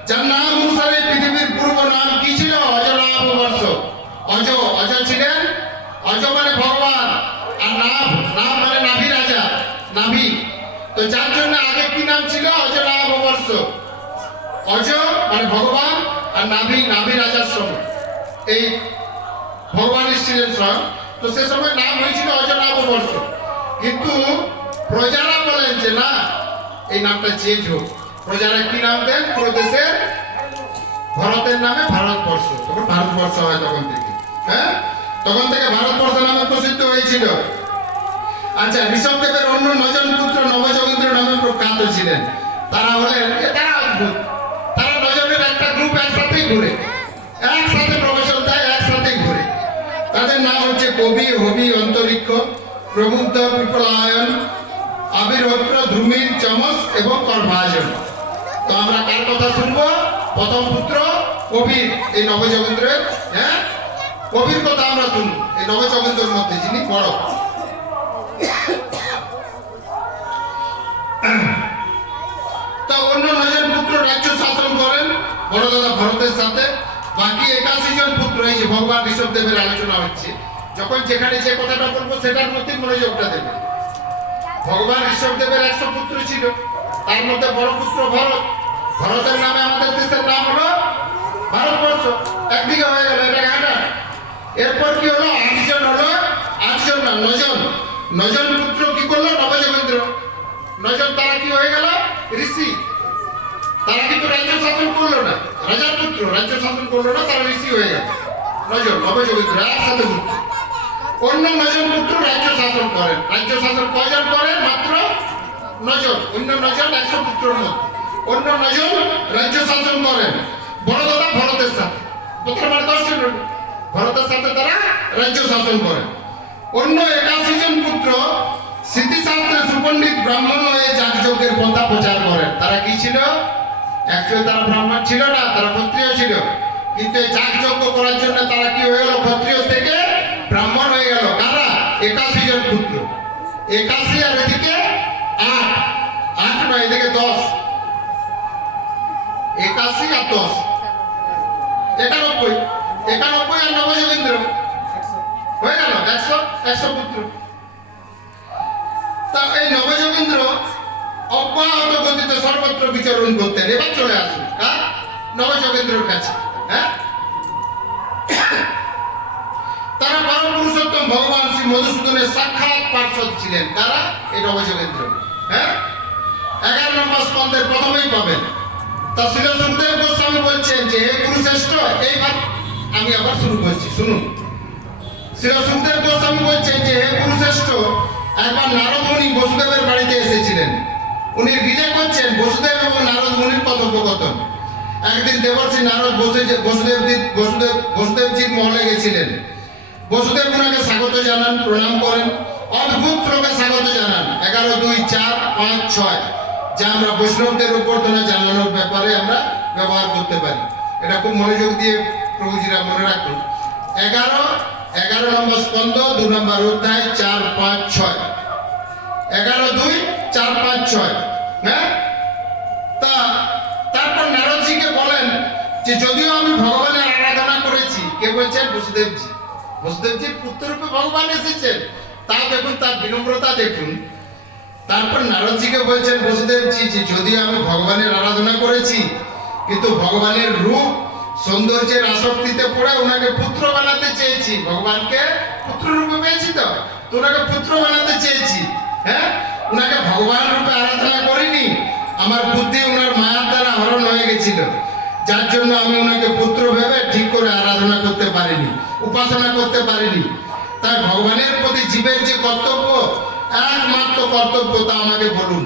যার নাম অনুসারে পৃথিবীর পূর্ব নাম কি ছিল? অজলাভবর্ষ। অজ ছিলেন, অজ মানে ভগবান, আর নাভ মানে নাভি রাজা, নাভি। তো যার জন্য আগে কি নাম ছিল? অজলাভবর্ষ। অজ মানে ভগবান, আর নাভি রাজার সময় এই ভগবান এসেছিলেন স্বয়ং। তো সে সময় নাম হয়েছিল অজলাভবর্ষ। কিন্তু প্রজারা বলেন যে না, এই নামটা চেঞ্জ হোক। প্রজারা কি নাম দেন? পুরো দেশের ভরতের নামে ভারতবর্ষ, তখন ভারতবর্ষ হয় তখন থেকে। হ্যাঁ, তখন থেকে ভারতবর্ষ নামে প্রসিদ্ধ হয়েছিল। আচ্ছা, ঋষভদেবের অন্য 9 জন পুত্র নবযোগেন্দ্র নামে প্রখ্যাত ছিলেন। তারা হলেন, তারা অদ্ভুত, তারা 9 জনের একটা গ্রুপ একসাথেই ঘুরে, একসাথে প্রবচন দেয়, একসাথেই ঘুরে। তাদের নাম হচ্ছে কবি, হবি, অন্তরিক্ষ, প্রবুদ্ধ, পিপলায়ন, আবির্ভদ্র, ধ্রুমির, চমস এবং কর্মাজন। তো আমরা কার কথা শুনবো? প্রথম পুত্র কবির, এই নবযোগেন্দ্রের, হ্যাঁ, কবির কথা আমরা শুনবো। এই নবযোগেন্দ্রের মধ্যে যিনি বড়। তো অন্য 9 জন পুত্র রাজ্য শাসন করেন বড় দাদা ভরতের সাথে। বাকি 81 জন পুত্র, এই যে ভগবান ঋষভদেবের আলোচনা হচ্ছে, যখন যেখানে যে কথাটা বলবো সেটার মধ্যে মনোযোগটা দেবে। ভগবান ঋষভদেবের 100 পুত্র ছিল, তার মধ্যে বড় পুত্র ভরত। ভরতের নামে আমাদের দেশের নাম হলো ভারতবর্ষ। একদিকে হয়ে গেল, এটা ঘাটা। এরপর কি হলো? 8 জন হলো, 8 জন না 9 জন। 9 জন পুত্র কি করলো? নবযোগেন্দ্র। 9 জন তারা কি হয়ে গেল? ঋষি। তারা কিন্তু রাজ্য শাসন করলো না, রাজার পুত্র রাজ্য শাসন করলো না, তারা ঋষি হয়ে গেল। 9 জন নবযোগেন্দ্র একসাথে পুত্র। অন্য 9 জন পুত্র রাজ্য শাসন করেন। রাজ্য শাসন কয়জন করেন? মাত্র 9 জন। অন্য 9 জন 100 পুত্রের মধ্যে অন্য 9 জন রাজ্য শাসন করেন বড় দাদা ভরতের সাথে। পুত্র মানে 10 জন, ভরতের সাথে তারা রাজ্য শাসন করেন। অন্য 81 জন পুত্র স্মৃতিশাস্ত্রে সুপণ্ডিত ব্রাহ্মণ হয়ে যাগযজ্ঞের পন্থা প্রচার করেন। তারা কি ছিল? অ্যাকচুয়ালি তারা ব্রাহ্মণ ছিল না, তারা ক্ষত্রিয় ছিল। কিন্তু এই যাগযজ্ঞ করার জন্য তারা কি হয়ে গেল? ক্ষত্রিয় থেকে ব্রাহ্মণ হয়ে গেল। কারা? 81 জন পুত্র। 81 আর এদিকে 8, 8 নয়, এদিকে 10। 81 আর 10 91, 91 আর নবযোগেন্দ্র হয়ে গেল 100 পুত্র। তা এই নবযোগেন্দ্র অব্যাহত গতিতে সর্বত্র বিচরণ করতেন। এবার চলে আসুন কার? নবযোগেন্দ্রের কাছে। হ্যাঁ, তারা পরম পুরুষোত্তম ভগবান শ্রী মধুসূদনের সাক্ষাৎ পার্ষদ ছিলেন। কারা? এই নবযোগেন্দ্র। হ্যাঁ, 11 নম্বর স্কন্ধের প্রথমেই পাবেন। তা শ্রী সুখদেব গোস্বামী বলছেন যে হে কুরুশ্রেষ্ঠ, এইবার আমি আবার শুরু করছি, শুনুন। শ্রী সুখদেব গোস্বামী বলছেন যে হে কুরুশ্রেষ্ঠ, একবার নারদ মুনি বসুদেবের বাড়িতে এসেছিলেন। উনি রিলে করছেন বসুদেব এবং নারদ মুনির কথোপকথন। একদিন দেবর্ষি নারদ বসুদেবজির মহলে গেছিলেন। বসুদেব ওনাকে স্বাগত জানান, প্রণাম করেন, অদ্ভুত শ্লোকে স্বাগত জানান। 11, 2, 4, 5, 6, যা আমরা বৈষ্ণবদের অভ্যর্থনা জানানোর ব্যাপারে আমরা ব্যবহার করতে পারি। এটা খুব মনোযোগ দিয়ে প্রভুজিরা মনে রাখুন। 11 নম্বর স্কন্ধ 2 নম্বর অধ্যায় 4, 5, 6। 11, 2, 4, 5, 6। হ্যাঁ, তা তারপর নারদজিকে বলেন যে যদিও আমি ভগবানের আরাধনা করেছি। কে বলছেন? বসুদেবজি। বসুদেবজির পুত্ররূপে ভগবান এসেছেন, তা দেখুন, তার বিনম্রতা দেখুন। তারপর নারদজিকে বলছেন বসুদেবজি যে যদিও আমি ভগবানের আরাধনা করেছি, কিন্তু ভগবানের রূপ সৌন্দর্যের আসক্তিতে পড়ে ওনাকে পুত্র বানাতে চেয়েছি। ভগবানকে পুত্র রূপে পেয়েছি, তো ওনাকে পুত্র বানাতে চেয়েছি। হ্যাঁ, ওনাকে ভগবান রূপে আরাধনা করিনি। আমার বুদ্ধি ওনার মায়ার দ্বারা হরণ হয়ে গেছিল, যার জন্য আমি ওনাকে পুত্র ভেবে ঠিক করে আরাধনা করতে পারিনি, উপাসনা করতে পারিনি। তাই ভগবানের প্রতি জীবের যে কর্তব্য, একমাত্র কর্তব্য, তা আমাকে বলুন,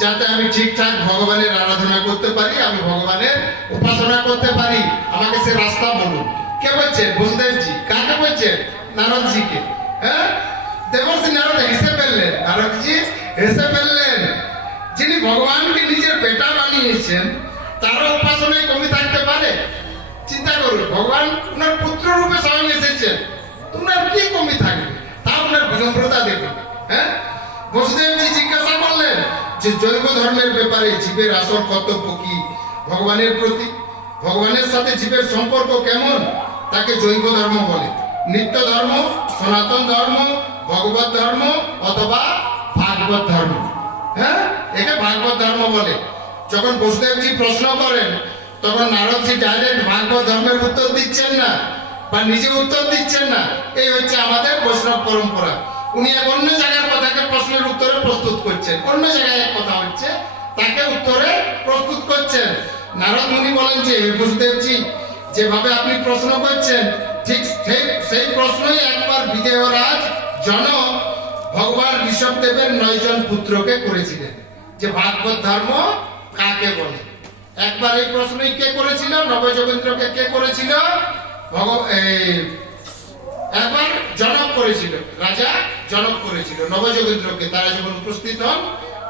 যাতে আমি ঠিকঠাক ভগবানের আরাধনা করতে পারি, আমি ভগবানের উপাসনা করতে পারি। আমাকে সে রাস্তা বলুন। কে বলছেন? বসুদেবজি। কাকে বলছেন? নারদজিকে। হ্যাঁ, দেবর্ষি নারদ হেসে ফেললেন। নারদজি হেসে ফেললেন। যিনি ভগবানকে নিজের বেটা বানিয়েছেন, তারও উপাসনায় কমি থাকতে পারে? চিন্তা করুন, ভগবান ওনার পুত্র রূপে স্বয়ং এসেছেন, ওনার কি কমি থাকবে? তা ওনার বিনম্রতা দেখুন। হ্যাঁ, বসুদেবজি জিজ্ঞাসা করলেন যে জৈব ধর্মের ব্যাপারে জীবের আসল কর্তব্য কি ভগবানের প্রতি? ভগবানের সাথে জীবের সম্পর্ক কেমন? তাকে জৈব ধর্ম বলে। নিত্য ধর্ম, সনাতন ধর্ম, ভগবত ধর্ম অথবা ভাগবত ধর্ম। হ্যাঁ, একে ভাগবত ধর্ম বলে। যখন বসুদেবজি প্রশ্ন করেন, তখন নারদজি ডাইরেক্ট ভাগবত ধর্মের উত্তর দিচ্ছেন না, বা নিজে উত্তর দিচ্ছেন না। এই হচ্ছে আমাদের বৈষ্ণব পরম্পরা। উনি এক অন্য জায়গার কথাকে প্রশ্নের উত্তরে প্রস্তুত করছেন, অন্য জায়গায় এক কথা হচ্ছে, তাকে উত্তরে প্রস্তুত করছেন। নারদ মুনি বলেন যে হে বসুদেবজি, যেভাবে আপনি প্রশ্ন করছেন ঠিক সেই প্রশ্নই একবার বিদেহরাজ জনক ভগবান ঋষভদেবের 9 জন পুত্রকে করেছিলেন যে ভাগবত ধর্ম কাকে বলে। একবার এই প্রশ্নই কে করেছিল? নবযোগেন্দ্রকে কে করেছিল? একবার জনক করেছিল, রাজা জনক করেছিল নবযোগেন্দ্রকে। তারা যখন উপস্থিত হন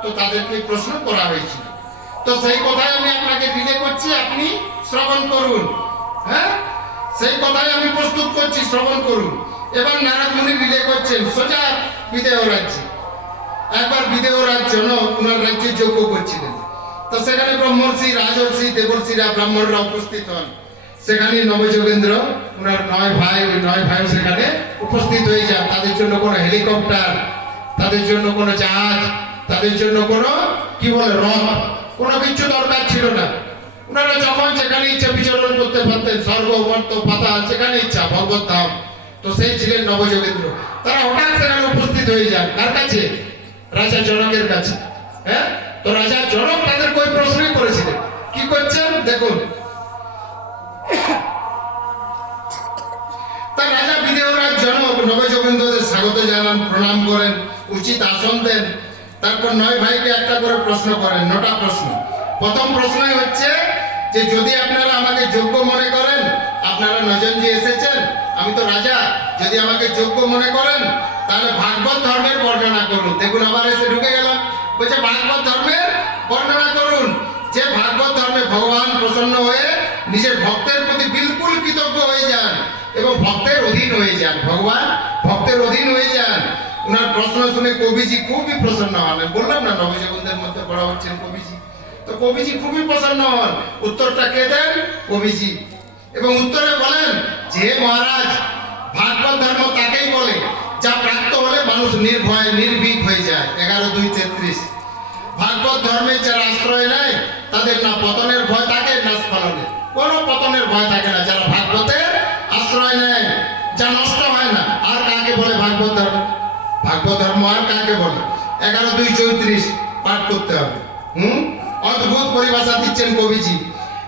তো তাদেরকে প্রশ্ন করা হয়েছিল। তো সেই কথাই আমি আপনাকে রিলে করছি, আপনি শ্রবণ করুন। হ্যাঁ, সেই কথাই আমি প্রস্তুত করছি, শ্রবণ করুন। এবার নারদ মুনি রিলে করছেন সোজা বিদেহ রাজ্যে। একবার বিদেহ রাজ্য ওনার রাজ্যে যজ্ঞ করছিলেন। তো সেখানে ব্রহ্মর্ষি, রাজর্ষি, দেবর্ষিরা, ব্রাহ্মণরা উপস্থিত হন। সেখানে নবযোগেন্দ্র ওনার 9 ভাই, ওই 9 ভাই সেখানে উপস্থিত হয়ে যান। তাদের জন্য কোনো হেলিকপ্টার, তাদের জন্য কোনো জাহাজ, তাদের জন্য কোনো কি বলে রথ, কোনো কিছু দরকার ছিল না। ওনারা যখন যেখানে ইচ্ছা বিচরণ করতে পারতেন, স্বর্গ, মর্ত, পাতাল, যেখানে ইচ্ছা ভগবত ধাম। তো সেই ছিলেন নবযোগেন্দ্র। তারা হঠাৎ সেখানে উপস্থিত হয়ে যান। কার কাছে? রাজা জনকের কাছে। হ্যাঁ, তো রাজা জনক তাদের কই প্রশ্নই করেছিলেন। কি করছেন দেখুন। তা রাজা বিদেহরাজ জনক নবযোগেন্দ্রদের স্বাগত জানান, প্রণাম করেন, উচিত আসন দেন। তারপর 9 ভাইকে একটা করে প্রশ্ন করেন, 9টা প্রশ্ন। প্রথম প্রশ্নই হচ্ছে যে যদি আপনারা আমাকে যোগ্য মনে করেন, আপনারা 9 জন যে এসেছেন, আমি তো রাজা, যদি আমাকে যোগ্য মনে করেন তাহলে ভাগবত ধর্মের বর্ণনা করুন। দেখুন আবার এসে ঢুকে গেলাম, বলছে ভাগবত ধর্মের বর্ণনা করুন। যে ভাগবত ধর্মে ভগবান প্রসন্ন হয়ে নিজের ভক্তের প্রতি বিলকুল কৃতজ্ঞ হয়ে যান এবং ভক্তের অধীন হয়ে যান, ভগবান ভক্তের অধীন হয়ে যান। ওনার প্রশ্ন শুনে কবিজি খুবই প্রসন্ন হন। বললাম না নবযোগেন্দ্রের মধ্যে পড়া হচ্ছেন কবিজি। তো কবিজি খুবই প্রসন্ন হন। উত্তরটা কে দেন? কবিজি। এবং উত্তরে বলেন যে মহারাজ, ভাগবত ধর্ম তাকেই বলে যা প্রাপ্ত হলে মানুষ নির্ভয় নির্ভীক হয়ে যায়। 11:2:33। ভাগবত ধর্মে যারা আশ্রয় নেয় তাদের না পতনের ভয় থাকে না স্খলনের। কোনো পতনের ভয় থাকে না যারা ভাগবতের আশ্রয় নেয়, যা নষ্ট হয় না। আর কাকে বলে ভাগবত ধর্ম? ভাগবত ধর্ম আর কাকে বলে? 11:2:34 পাঠ করতে হবে। অদ্ভুত পরিভাষা দিচ্ছেন কবিজি।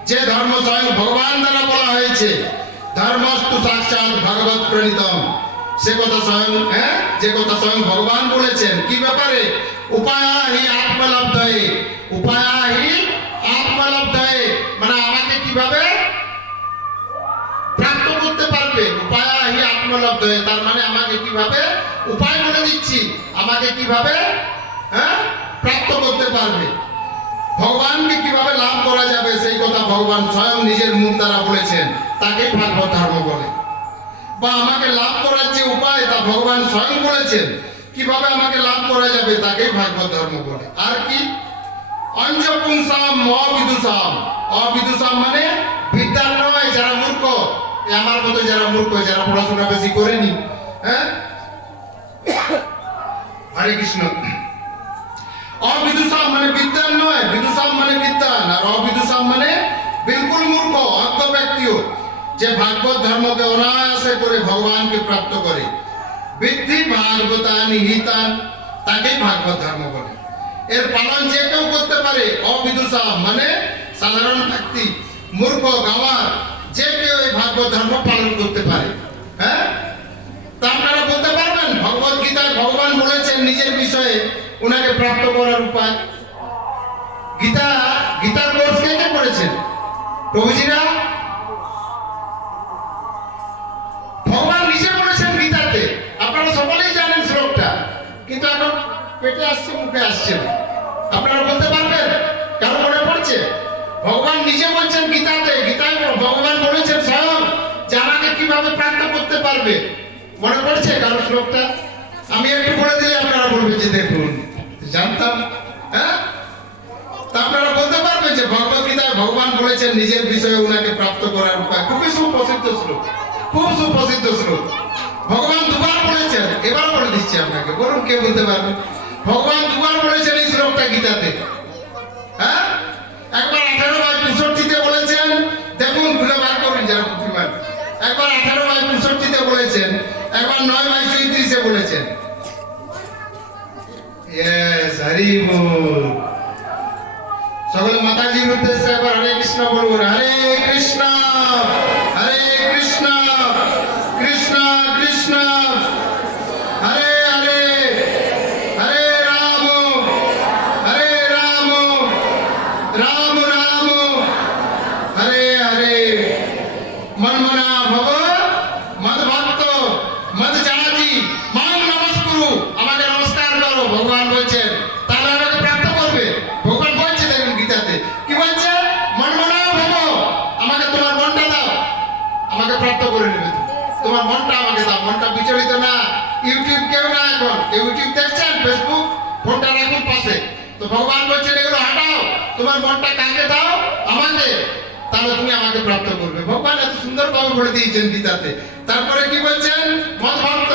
যে ধর্ম স্বয়ং ভগবান দ্বারা বলা হয়েছে, ধর্মস্তু সাক্ষাৎ ভগবত প্রণীতম, সে কথা স্বয়ং, যে কথা স্বয়ং ভগবান বলেছেন। কি ব্যাপারে? উপায়াহি আত্মলব্ধয়ে, উপায়াহি আত্মলব্ধয়ে, মানে আমাকে কিভাবে প্রাপ্ত করতে পারবে। উপায়াহি আত্মলব্ধয়ে, তার মানে আমাকে কিভাবে, উপায় বলে দিচ্ছি, আমাকে কিভাবে প্রাপ্ত করতে পারবে, ভগবানকে কিভাবে লাভ করা যাবে, সেই কথা ভগবান স্বয়ং নিজের মুখ দ্বারা বলেছেন। তাকেই ভাগবত ধর্ম বলে। বা আমাকে লাভ করার যে উপায় তা ভগবান স্বয়ং বলেছেন। কিভাবে আমাকে লাভ করা যাবে তাকেই ভাগবত ধর্ম বলে। আর কি? অঞ্জপুংসাম অবিদুষাম। অবিদুষাম মানে বিদ্যান নয়, যারা মূর্খ, আমার মতো যারা মূর্খ, যারা পড়াশোনা বেশি করেনি। হরে কৃষ্ণ। অবিদুষাম মানে বিদ্যান নয়, বিদুষাম মানে বিদ্যান, আর অবিদুষাম মানে বিলকুল মূর্খ, অজ্ঞ ব্যক্তিও, যে ভাগবত ধর্মকে অনায়াসে করে ভগবানকে প্রাপ্ত করে। বৃদ্ধি ভাগবতান হিতান, তাকেই ভাগবত ধর্ম বলে। এর পালন যে কেউ করতে পারে। অবিদুষাম মানে সাধারণ ব্যক্তি, মূর্খ, গাওয়ার, যে কেউ এই ভাগবত ধর্ম পালন করতে পারে। হ্যাঁ, তা আপনারা বলতে পারবেন ভগবত গীতায় ভগবান বলেছেন নিজের বিষয়ে ওনাকে প্রাপ্ত করার উপায়। গীতার কোর্স কে কে করেছেন? প্রভুজিরা। ভগবান নিজে বলেছেন গীতাতে, আপনারা সকলেই জানেন শ্লোকটা, কিন্তু এখন পেটে আসছে, মুখে আসছে না। আপনারা বলতে পারবেন? কারো মনে পড়ছে? ভগবান নিজে বলছেন গীতাতে, গীতায় ভগবান বলেছেন স্বয়ং যে আমাকে কিভাবে প্রাপ্ত করতে পারবে। মনে পড়ছে কারো শ্লোকটা? আমি একটু বলে দিলে আপনারা বলবেন যে দেখুন জানতাম। হ্যাঁ, তা আপনারা বলতে পারবেন যে ভগবত গীতায় ভগবান বলেছেন নিজের বিষয়ে ওনাকে প্রাপ্ত করার উপায়। খুবই সুপ্রসিদ্ধ শ্লোক, খুব সুপ্রসিদ্ধ শ্লোক। ভগবান দুবার বলেছেন, এবার বলে দিচ্ছি আপনাকে, বলুন কে বলতে পারবেন? ভগবান দুবার বলেছেন এই শ্লোকটা গীতাতে। হ্যাঁ, একবার 18:65 বলেছেন, দেখুন খুলে বার করুন যারা বুদ্ধিমান। একবার 18:65 বলেছেন, একবার 9:34 বলেছেন। হরি বল। সকলে মাতাজির উদ্দেশ্যে একবার হরে কৃষ্ণ বলুন। হরে কৃষ্ণ, হরে কৃষ্ণ, ইউটিউব দেখছেন, ফেসবুক, ফোনটা রাখুন পাশে। তো ভগবান বলছেন এগুলো হাঁটাও, তোমার মনটা কাকে দাও? আমাকে, তাহলে তুমি আমাকে প্রাপ্ত করবে। ভগবান এত সুন্দরভাবে বলে দিয়েছেন গীতাতে। তারপরে কি বলছেন? মদ ভক্ত,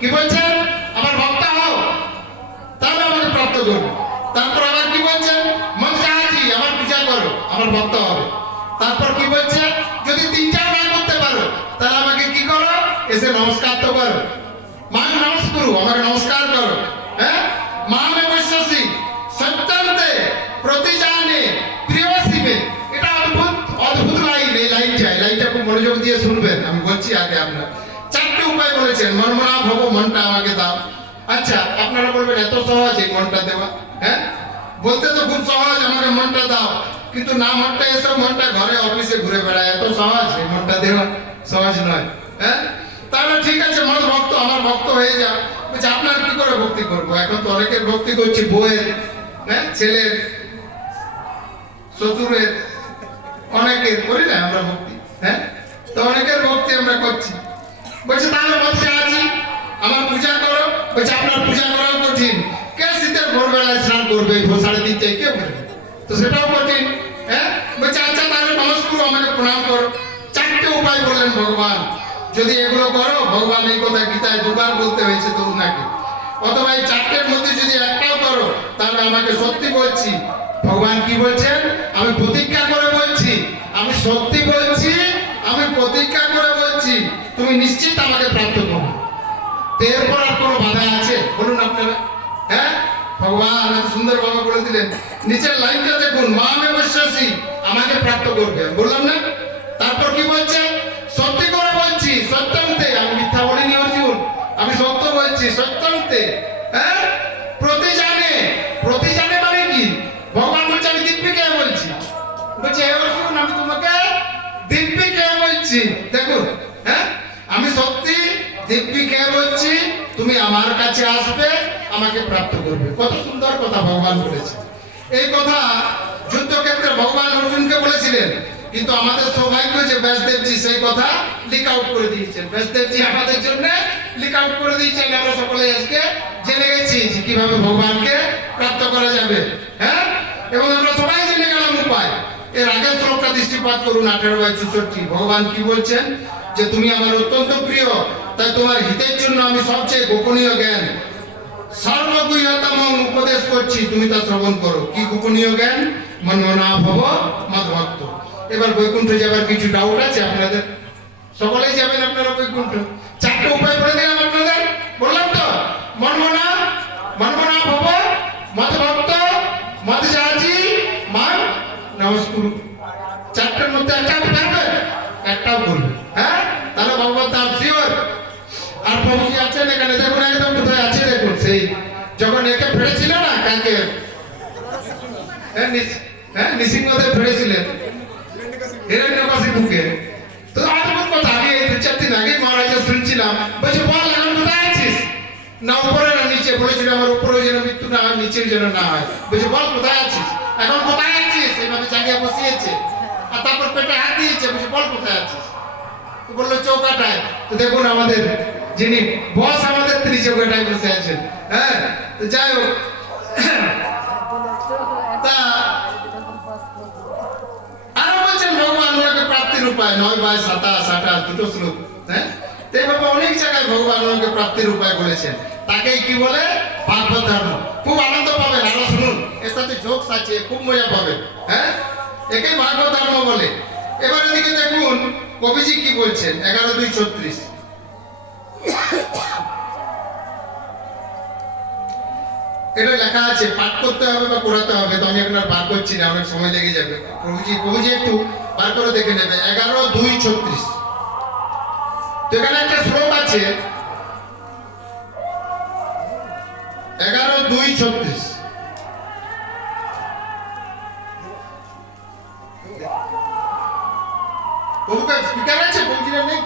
কি বলছেন? আমার ভক্ত হও, তাহলে আমাকে প্রাপ্ত করবে। তারপর আবার কি বলছেন? মন চাহাজি, আমার পূজা করো, আমার ভক্ত হবে। তারপর কি বলছে? যদি 3-4 বার করতে পারো তাহলে আমাকে কি করো? এসে নমস্কার তো করো, মান নমস্কার, আমাকে নমস্কার করো। হ্যাঁ, মামে বৈশ্বসী সত্যন্তে প্রতিজানে প্রিয়সিবে। এটা অদ্ভুত অদ্ভুত লাইন। এই লাইনটা খুব মনোযোগ দিয়ে শুনবেন, আমি বলছি আগে। আপনার 4টে উপায় বলেছেন। মনমনা ভব, মনটা আমাকে দাও। আচ্ছা, আপনারা বলবেন এত সহজ এই মনটা দেওয়া? হ্যাঁ, বলতে তো খুব সহজ, আমাকে মনটা দাও, কিন্তু না মনটা এসব, মনটা ঘরে অফিসে ঘুরে বেড়ায়। এত সহজ এই মনটা দেওয়া? সহজ নয়। হ্যাঁ, তাহলে ঠিক আছে, মন ভক্ত, আমার ভক্ত হয়ে যাও। বলছে আপনার কি করে ভক্তি করবো? এখন তো অনেকের ভক্তি করছি বউয়ের, হ্যাঁ, ছেলের, শ্বশুরের, অনেকের করি না আমরা ভক্তি। হ্যাঁ, তো অনেকের ভক্তি আমরা করছি। বলছে তাহলে বলছে আছি আমার পূজা করো। বলছে আপনার পূজা করাও কঠিন, কে শীতের ভোরবেলায় স্নান করবে 3:30টায়, কে করবে? তো সেটাও কঠিন। হ্যাঁ, বলছে আচ্ছা তাহলে নমস্কার, আমাকে প্রণাম করো। 4টে উপায় বললেন ভগবান। যদি এগুলো করো, ভগবান এই কথা গীতায় 2বার বলতে হয়েছে তো নাকি, অথবা এই 4টের মধ্যে যদি একটাও করো তাহলে আমাকে সত্যি বলছি, ভগবান কি বলছেন? আমি প্রতিজ্ঞা করে বলছি, আমি সত্যি বলছি, আমি প্রতিজ্ঞা করে বলছি, তুমি নিশ্চিত আমাকে প্রাপ্ত করবে। তো এরপর আর কোনো বাধা আছে বলুন আপনারা? হ্যাঁ, ভগবান এত সুন্দরভাবে বলে দিলেন। নিচের লাইনটা দেখুন, মামে বৈশ্বসী, আমাকে প্রাপ্ত করবে, বললাম না? তারপর কি বলছে? সত্যি করে বলছি, সত্যন্তে, আমি মিথ্যা বলিনি অর্জুন, আমি সত্য বলছি, সত্যন্তে। হ্যাঁ, প্রতিজানে, প্রতিজানে মানে কি? ভগবান বলছে আমি দিব্যিকে বলছি। বলছে হে অর্জুন, আমি তোমাকে দিব্যিকে বলছি। দেখুন, হ্যাঁ, আমি সত্যি দিব্যিকে বলছি, তুমি আমার কাছে আসবে, আমাকে প্রাপ্ত করবে। কত সুন্দর কথা ভগবান বলেছে। এই কথা যুদ্ধক্ষেত্রে ভগবান অর্জুনকে বলেছিলেন, কিন্তু আমাদের সৌভাগ্য যে ব্যাসদেবজি সেই কথা লিক আউট করে দিয়েছেন। ব্যাসদেবজি আমাদের জন্য লিক আউট করে দিয়েছেন। আমরা সকলে আজকে জেনে গেছি যে কিভাবে ভগবানকে প্রাপ্ত করা যাবে। হ্যাঁ, এবং আমরা সবাই জেনে গেলাম উপায়। এর আগের শ্লোকটা দৃষ্টিপাত করুন, 18/64। ভগবান কি বলছেন? যে তুমি আমার অত্যন্ত প্রিয়, তাই তোমার হিতের জন্য আমি সবচেয়ে গোপনীয় জ্ঞান, সর্বগুহ্যতম উপদেশ করছি, তুমি তা শ্রবণ করো। কি গোপনীয় জ্ঞান? মনমনা ভব মদ্ভক্ত। এবার বৈকুণ্ঠে যাবার কিছু ডাউট আছে আপনাদের? সকলেই যাবেন আপনারা বৈকুণ্ঠ। 4টে উপায় বলে দিলাম আপনাদের, বললাম তো? মনমনা, মনমনা ভব মদ্ভক্ত, মদযাজি, মান নমস্কার। 4টের মধ্যে একটা পারবে? একটাও করবে। হ্যাঁ, তাহলে ভগবান তার শিওর। আর প্রভুজি আছেন এখানে, দেখুন একদম কোথায় আছে দেখুন, সেই যখন একে ফেলেছিল না, কাকে, হ্যাঁ, নৃসিংহদেব ফেলেছিলেন হিরণ্যকশিপুকে। তো অদ্ভুত কথা, আমি এই 2-4 দিন আগে মহারাজা শুনছিলাম। বলছে বল এখন কোথায় আছিস? না উপরে না নিচে? বলেছিল আমার উপরেও যেন মৃত্যু না হয়, নিচেও যেন না হয়। বলছে বল কোথায় আছিস? এখন কোথায় আছিস? এইভাবে জায়গায় বসিয়েছে, আর তারপর পেটে হাত দিয়েছে। বলছে বল কোথায় আছিস? তো বললো চৌকাটায়। তো দেখুন আমাদের যিনি বস, আমাদের তিনি চৌকাটায় বসে আছেন। হ্যাঁ, তো যাই হোক, তা আরো বলছেন ভগবান ওনাকে প্রাপ্তির উপায় 9/27, 2টো শ্লোক। হ্যাঁ, তো এইভাবে অনেক জায়গায় ভগবান ওনাকে প্রাপ্তির উপায় বলেছেন। তাকেই কি বলে? ভাগবত ধর্ম। খুব আনন্দ পাবেন, আরো শুনুন, এর সাথে জোকস আছে, খুব মজা পাবেন। হ্যাঁ, একেই ভাগবত ধর্ম বলে। এবার এদিকে দেখুন কবিজি কি বলছেন, 11/2/36। এটা লেখা আছে, পাঠ করতে হবে বা পড়াতে হবে, তো আমি এখন আর বার করছি না, অনেক সময় লেগে যাবে। প্রভুজি একটু বার করে দেখে নেবে। 11/2/36। তো এখানে একটা শ্লোক আছে, 11/2/36। প্রভুকে স্পিকার আছে, প্রভুজিরা নেই।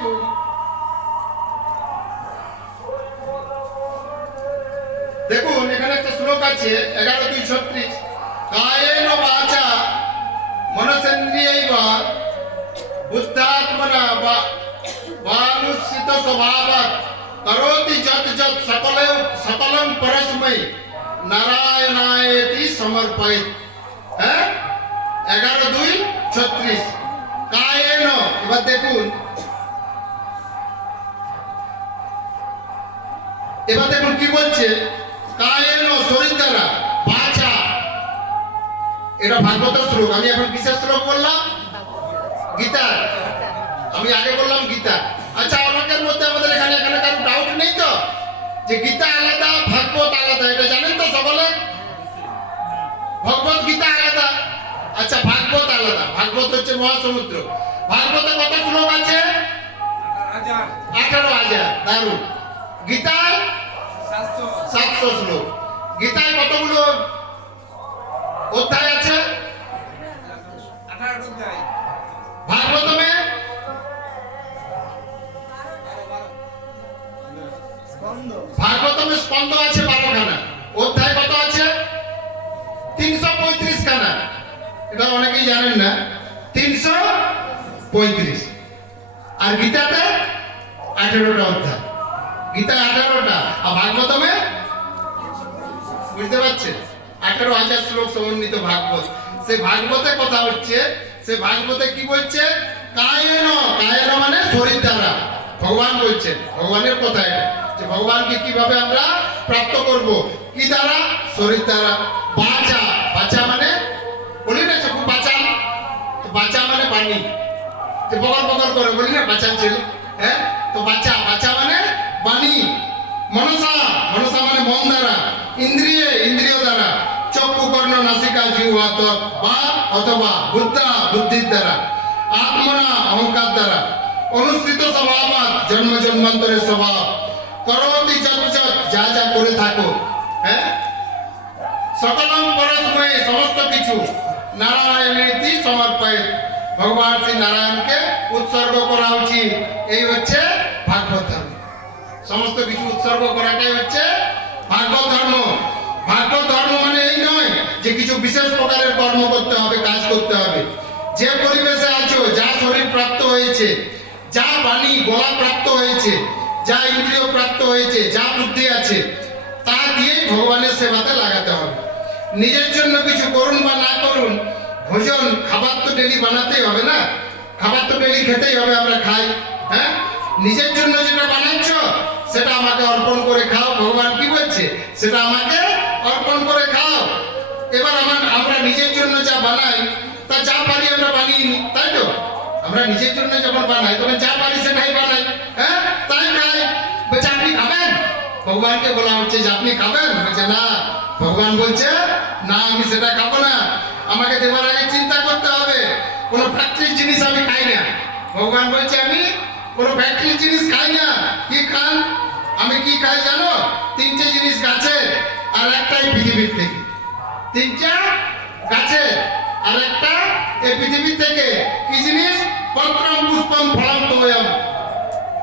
দেখুন এখানে একটা শ্লোক আছে, 11/2/36। কায়েন বাচা মনসেন্দ্রিয়ৈব বুদ্ধাত্মনা বানুসৃত স্বভাবাৎ करोति जत जत सकलं परस्मै नारायणायति समर्पयेत्। হ্যাঁ 11:2:36 কায়েন। এবার দেখুন কি বলছে, কায়েন শরীর দ্বারা বাচা। এটা ভাগবত শ্লোক। আমি এখন কিসের শ্লোক বললাম? গীতা। আমি আগে বললাম গীতা। আচ্ছা, অনেকের মধ্যে আমাদের এখানে কারো ডাউট নেই তো যে গীতা আলাদা ভাগবত আলাদা? এটা জানেন তো সকলে? ভগবত গীতা আলাদা, আচ্ছা ভাগবত আলাদা। ভাগবত হচ্ছে মহাসমুদ্র। ভাগবতে কত শ্লোক আছে? 18,000। দারুণ। গীতায় 700 শ্লোক। গীতায় কতগুলো অধ্যায় আছে? 18 অধ্যায়। ভাগবতমে স্কন্ধ আছে 12খানা। অধ্যায় কত আছে? 335 খানা। এটা অনেকেই জানেন না, 335। আর গীতাতে 18টা অধ্যায়। গীতা 18টা, আর ভাগবতমে বুঝতে পারছেন 18,000 শ্লোক সমন্বিত ভাগবত। সে ভাগবতে কথা হচ্ছে, সে ভাগবতে কি বলছে? কায়েন। কায়েন মানে শরীর দ্বারা। ভগবান বলছেন, ভগবানের কথা এটা, যে ভগবানকে কিভাবে আমরা প্রাপ্ত করব, কি দ্বারা? শরীর দ্বারা। বাচা। বাচা মানে বলি না চক্ষু বাঁচান, বাচা মানে পানি, যে বগর বগর করে বলি না বাঁচান ছেলে। হ্যাঁ, তো বাচা। বাচা মানে বাণী। মনসা। মনসা মানে মন দ্বারা। ইন্দ্রিয়। ইন্দ্রিয় দ্বারা। চক্ষু কর্ণ নাসিকা জিহ্বা ত্বক বা অথবা বুদ্ধা বুদ্ধির দ্বারা। আত্মনা অহংকার দ্বারা। অনুষ্ঠিত স্বভাবাৎ জন্ম জন্মান্তরের স্বভাব। করতি যত যা যা করে থাকো। হ্যাঁ, সকলম পরস্ময় সমস্ত কিছু নারায়ণেতি সমর্পয়েৎ। ভগবান শ্রী নারায়ণকে উৎসর্গ করা উচিত। এই হচ্ছে ভাগবত ধর্ম। সমস্ত কিছু উৎসর্গ করাটাই হচ্ছে ভাগবত ধর্ম। ভাগবত ধর্ম মানে এই নয় যে কিছু বিশেষ প্রকারের কর্ম করতে হবে, কাজ করতে হবে। যে পরিবেশে আছো, যা শরীর প্রাপ্ত হয়েছে, যা বাণী গলা প্রাপ্ত হয়েছে, যা ইন্দ্রিয় প্রাপ্ত হয়েছে, যা বুদ্ধি আছে, তা দিয়েই ভগবানের সেবাতে লাগাতে হবে। নিজের জন্য কিছু করুন বা না করুন, ভোজন খাবার তো ডেলি বানাতেই হবে না, খাবার তো ডেলি খেতেই হবে, আমরা খাই। হ্যাঁ, নিজের জন্য যেটা বানাচ্ছ সেটা আমাকে অর্পণ করে খাও। ভগবান কি বলছে? সেটা আমাকে অর্পণ করে খাও। এবার আমরা নিজের জন্য যা বানাই, তা যা পারি আমরা বানিয়ে নিই, তাই তো? আমরা নিজের জন্য যখন বানাই তখন যা পারি সেটাই বানাই। হ্যাঁ, তাই খাই। বলছে আপনি খাবেন? ভগবানকে বলা হচ্ছে যে আপনি খাবেন? বলছে না। ভগবান বলছে না, আমি সেটা খাবো না। আমাকে দেবার আগে চিন্তা করতে হবে। কোনো ফ্যাক্টরির জিনিস আমি খাই না। ভগবান বলছে আমি কোনো ফ্যাক্টরির জিনিস খাই না। কি খান? আমি কি খাই জানো? 3টে জিনিস গাছের, আর একটাই পৃথিবীর থেকে। 3টা গাছের আর একটা এই পৃথিবীর থেকে। কি জিনিস? পত্রম পুষ্পম ফলম তোয়ম।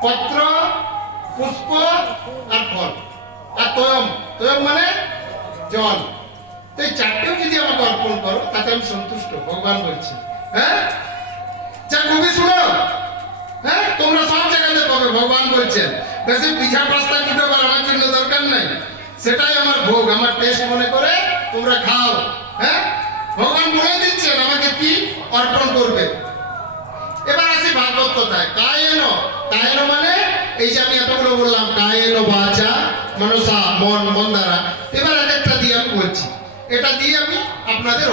পত্র, পুষ্প আর ফল, আর তোয়ম। তোয়ম মানে জল। তো এই 4টেও যদি আমাকে অর্পণ করো তাতে আমি সন্তুষ্ট, ভগবান বলছে। হ্যাঁ, যা খুবই শুনো। হ্যাঁ, তোমরা সব জায়গাতে পাবে, ভগবান বলছেন। বেশি পিঠা পাস্তা কিছু আমার জন্য দরকার নাই, সেটাই আমার ভোগ, আমার টেস্ট মনে করে তোমরা খাও। হ্যাঁ, ভগবান বলে দিচ্ছেন আমাকে কি অর্পণ করবে। এবার আসি ভাগবত কথায়। কায়েন। কায়েন মানে এই যে আমি এতগুলো বললাম, কায়েন বাচা মনসা, মন দ্বারা। এবার একটা দিয়ে আমি বলছি, এটা দিয়ে আমি আপনাদের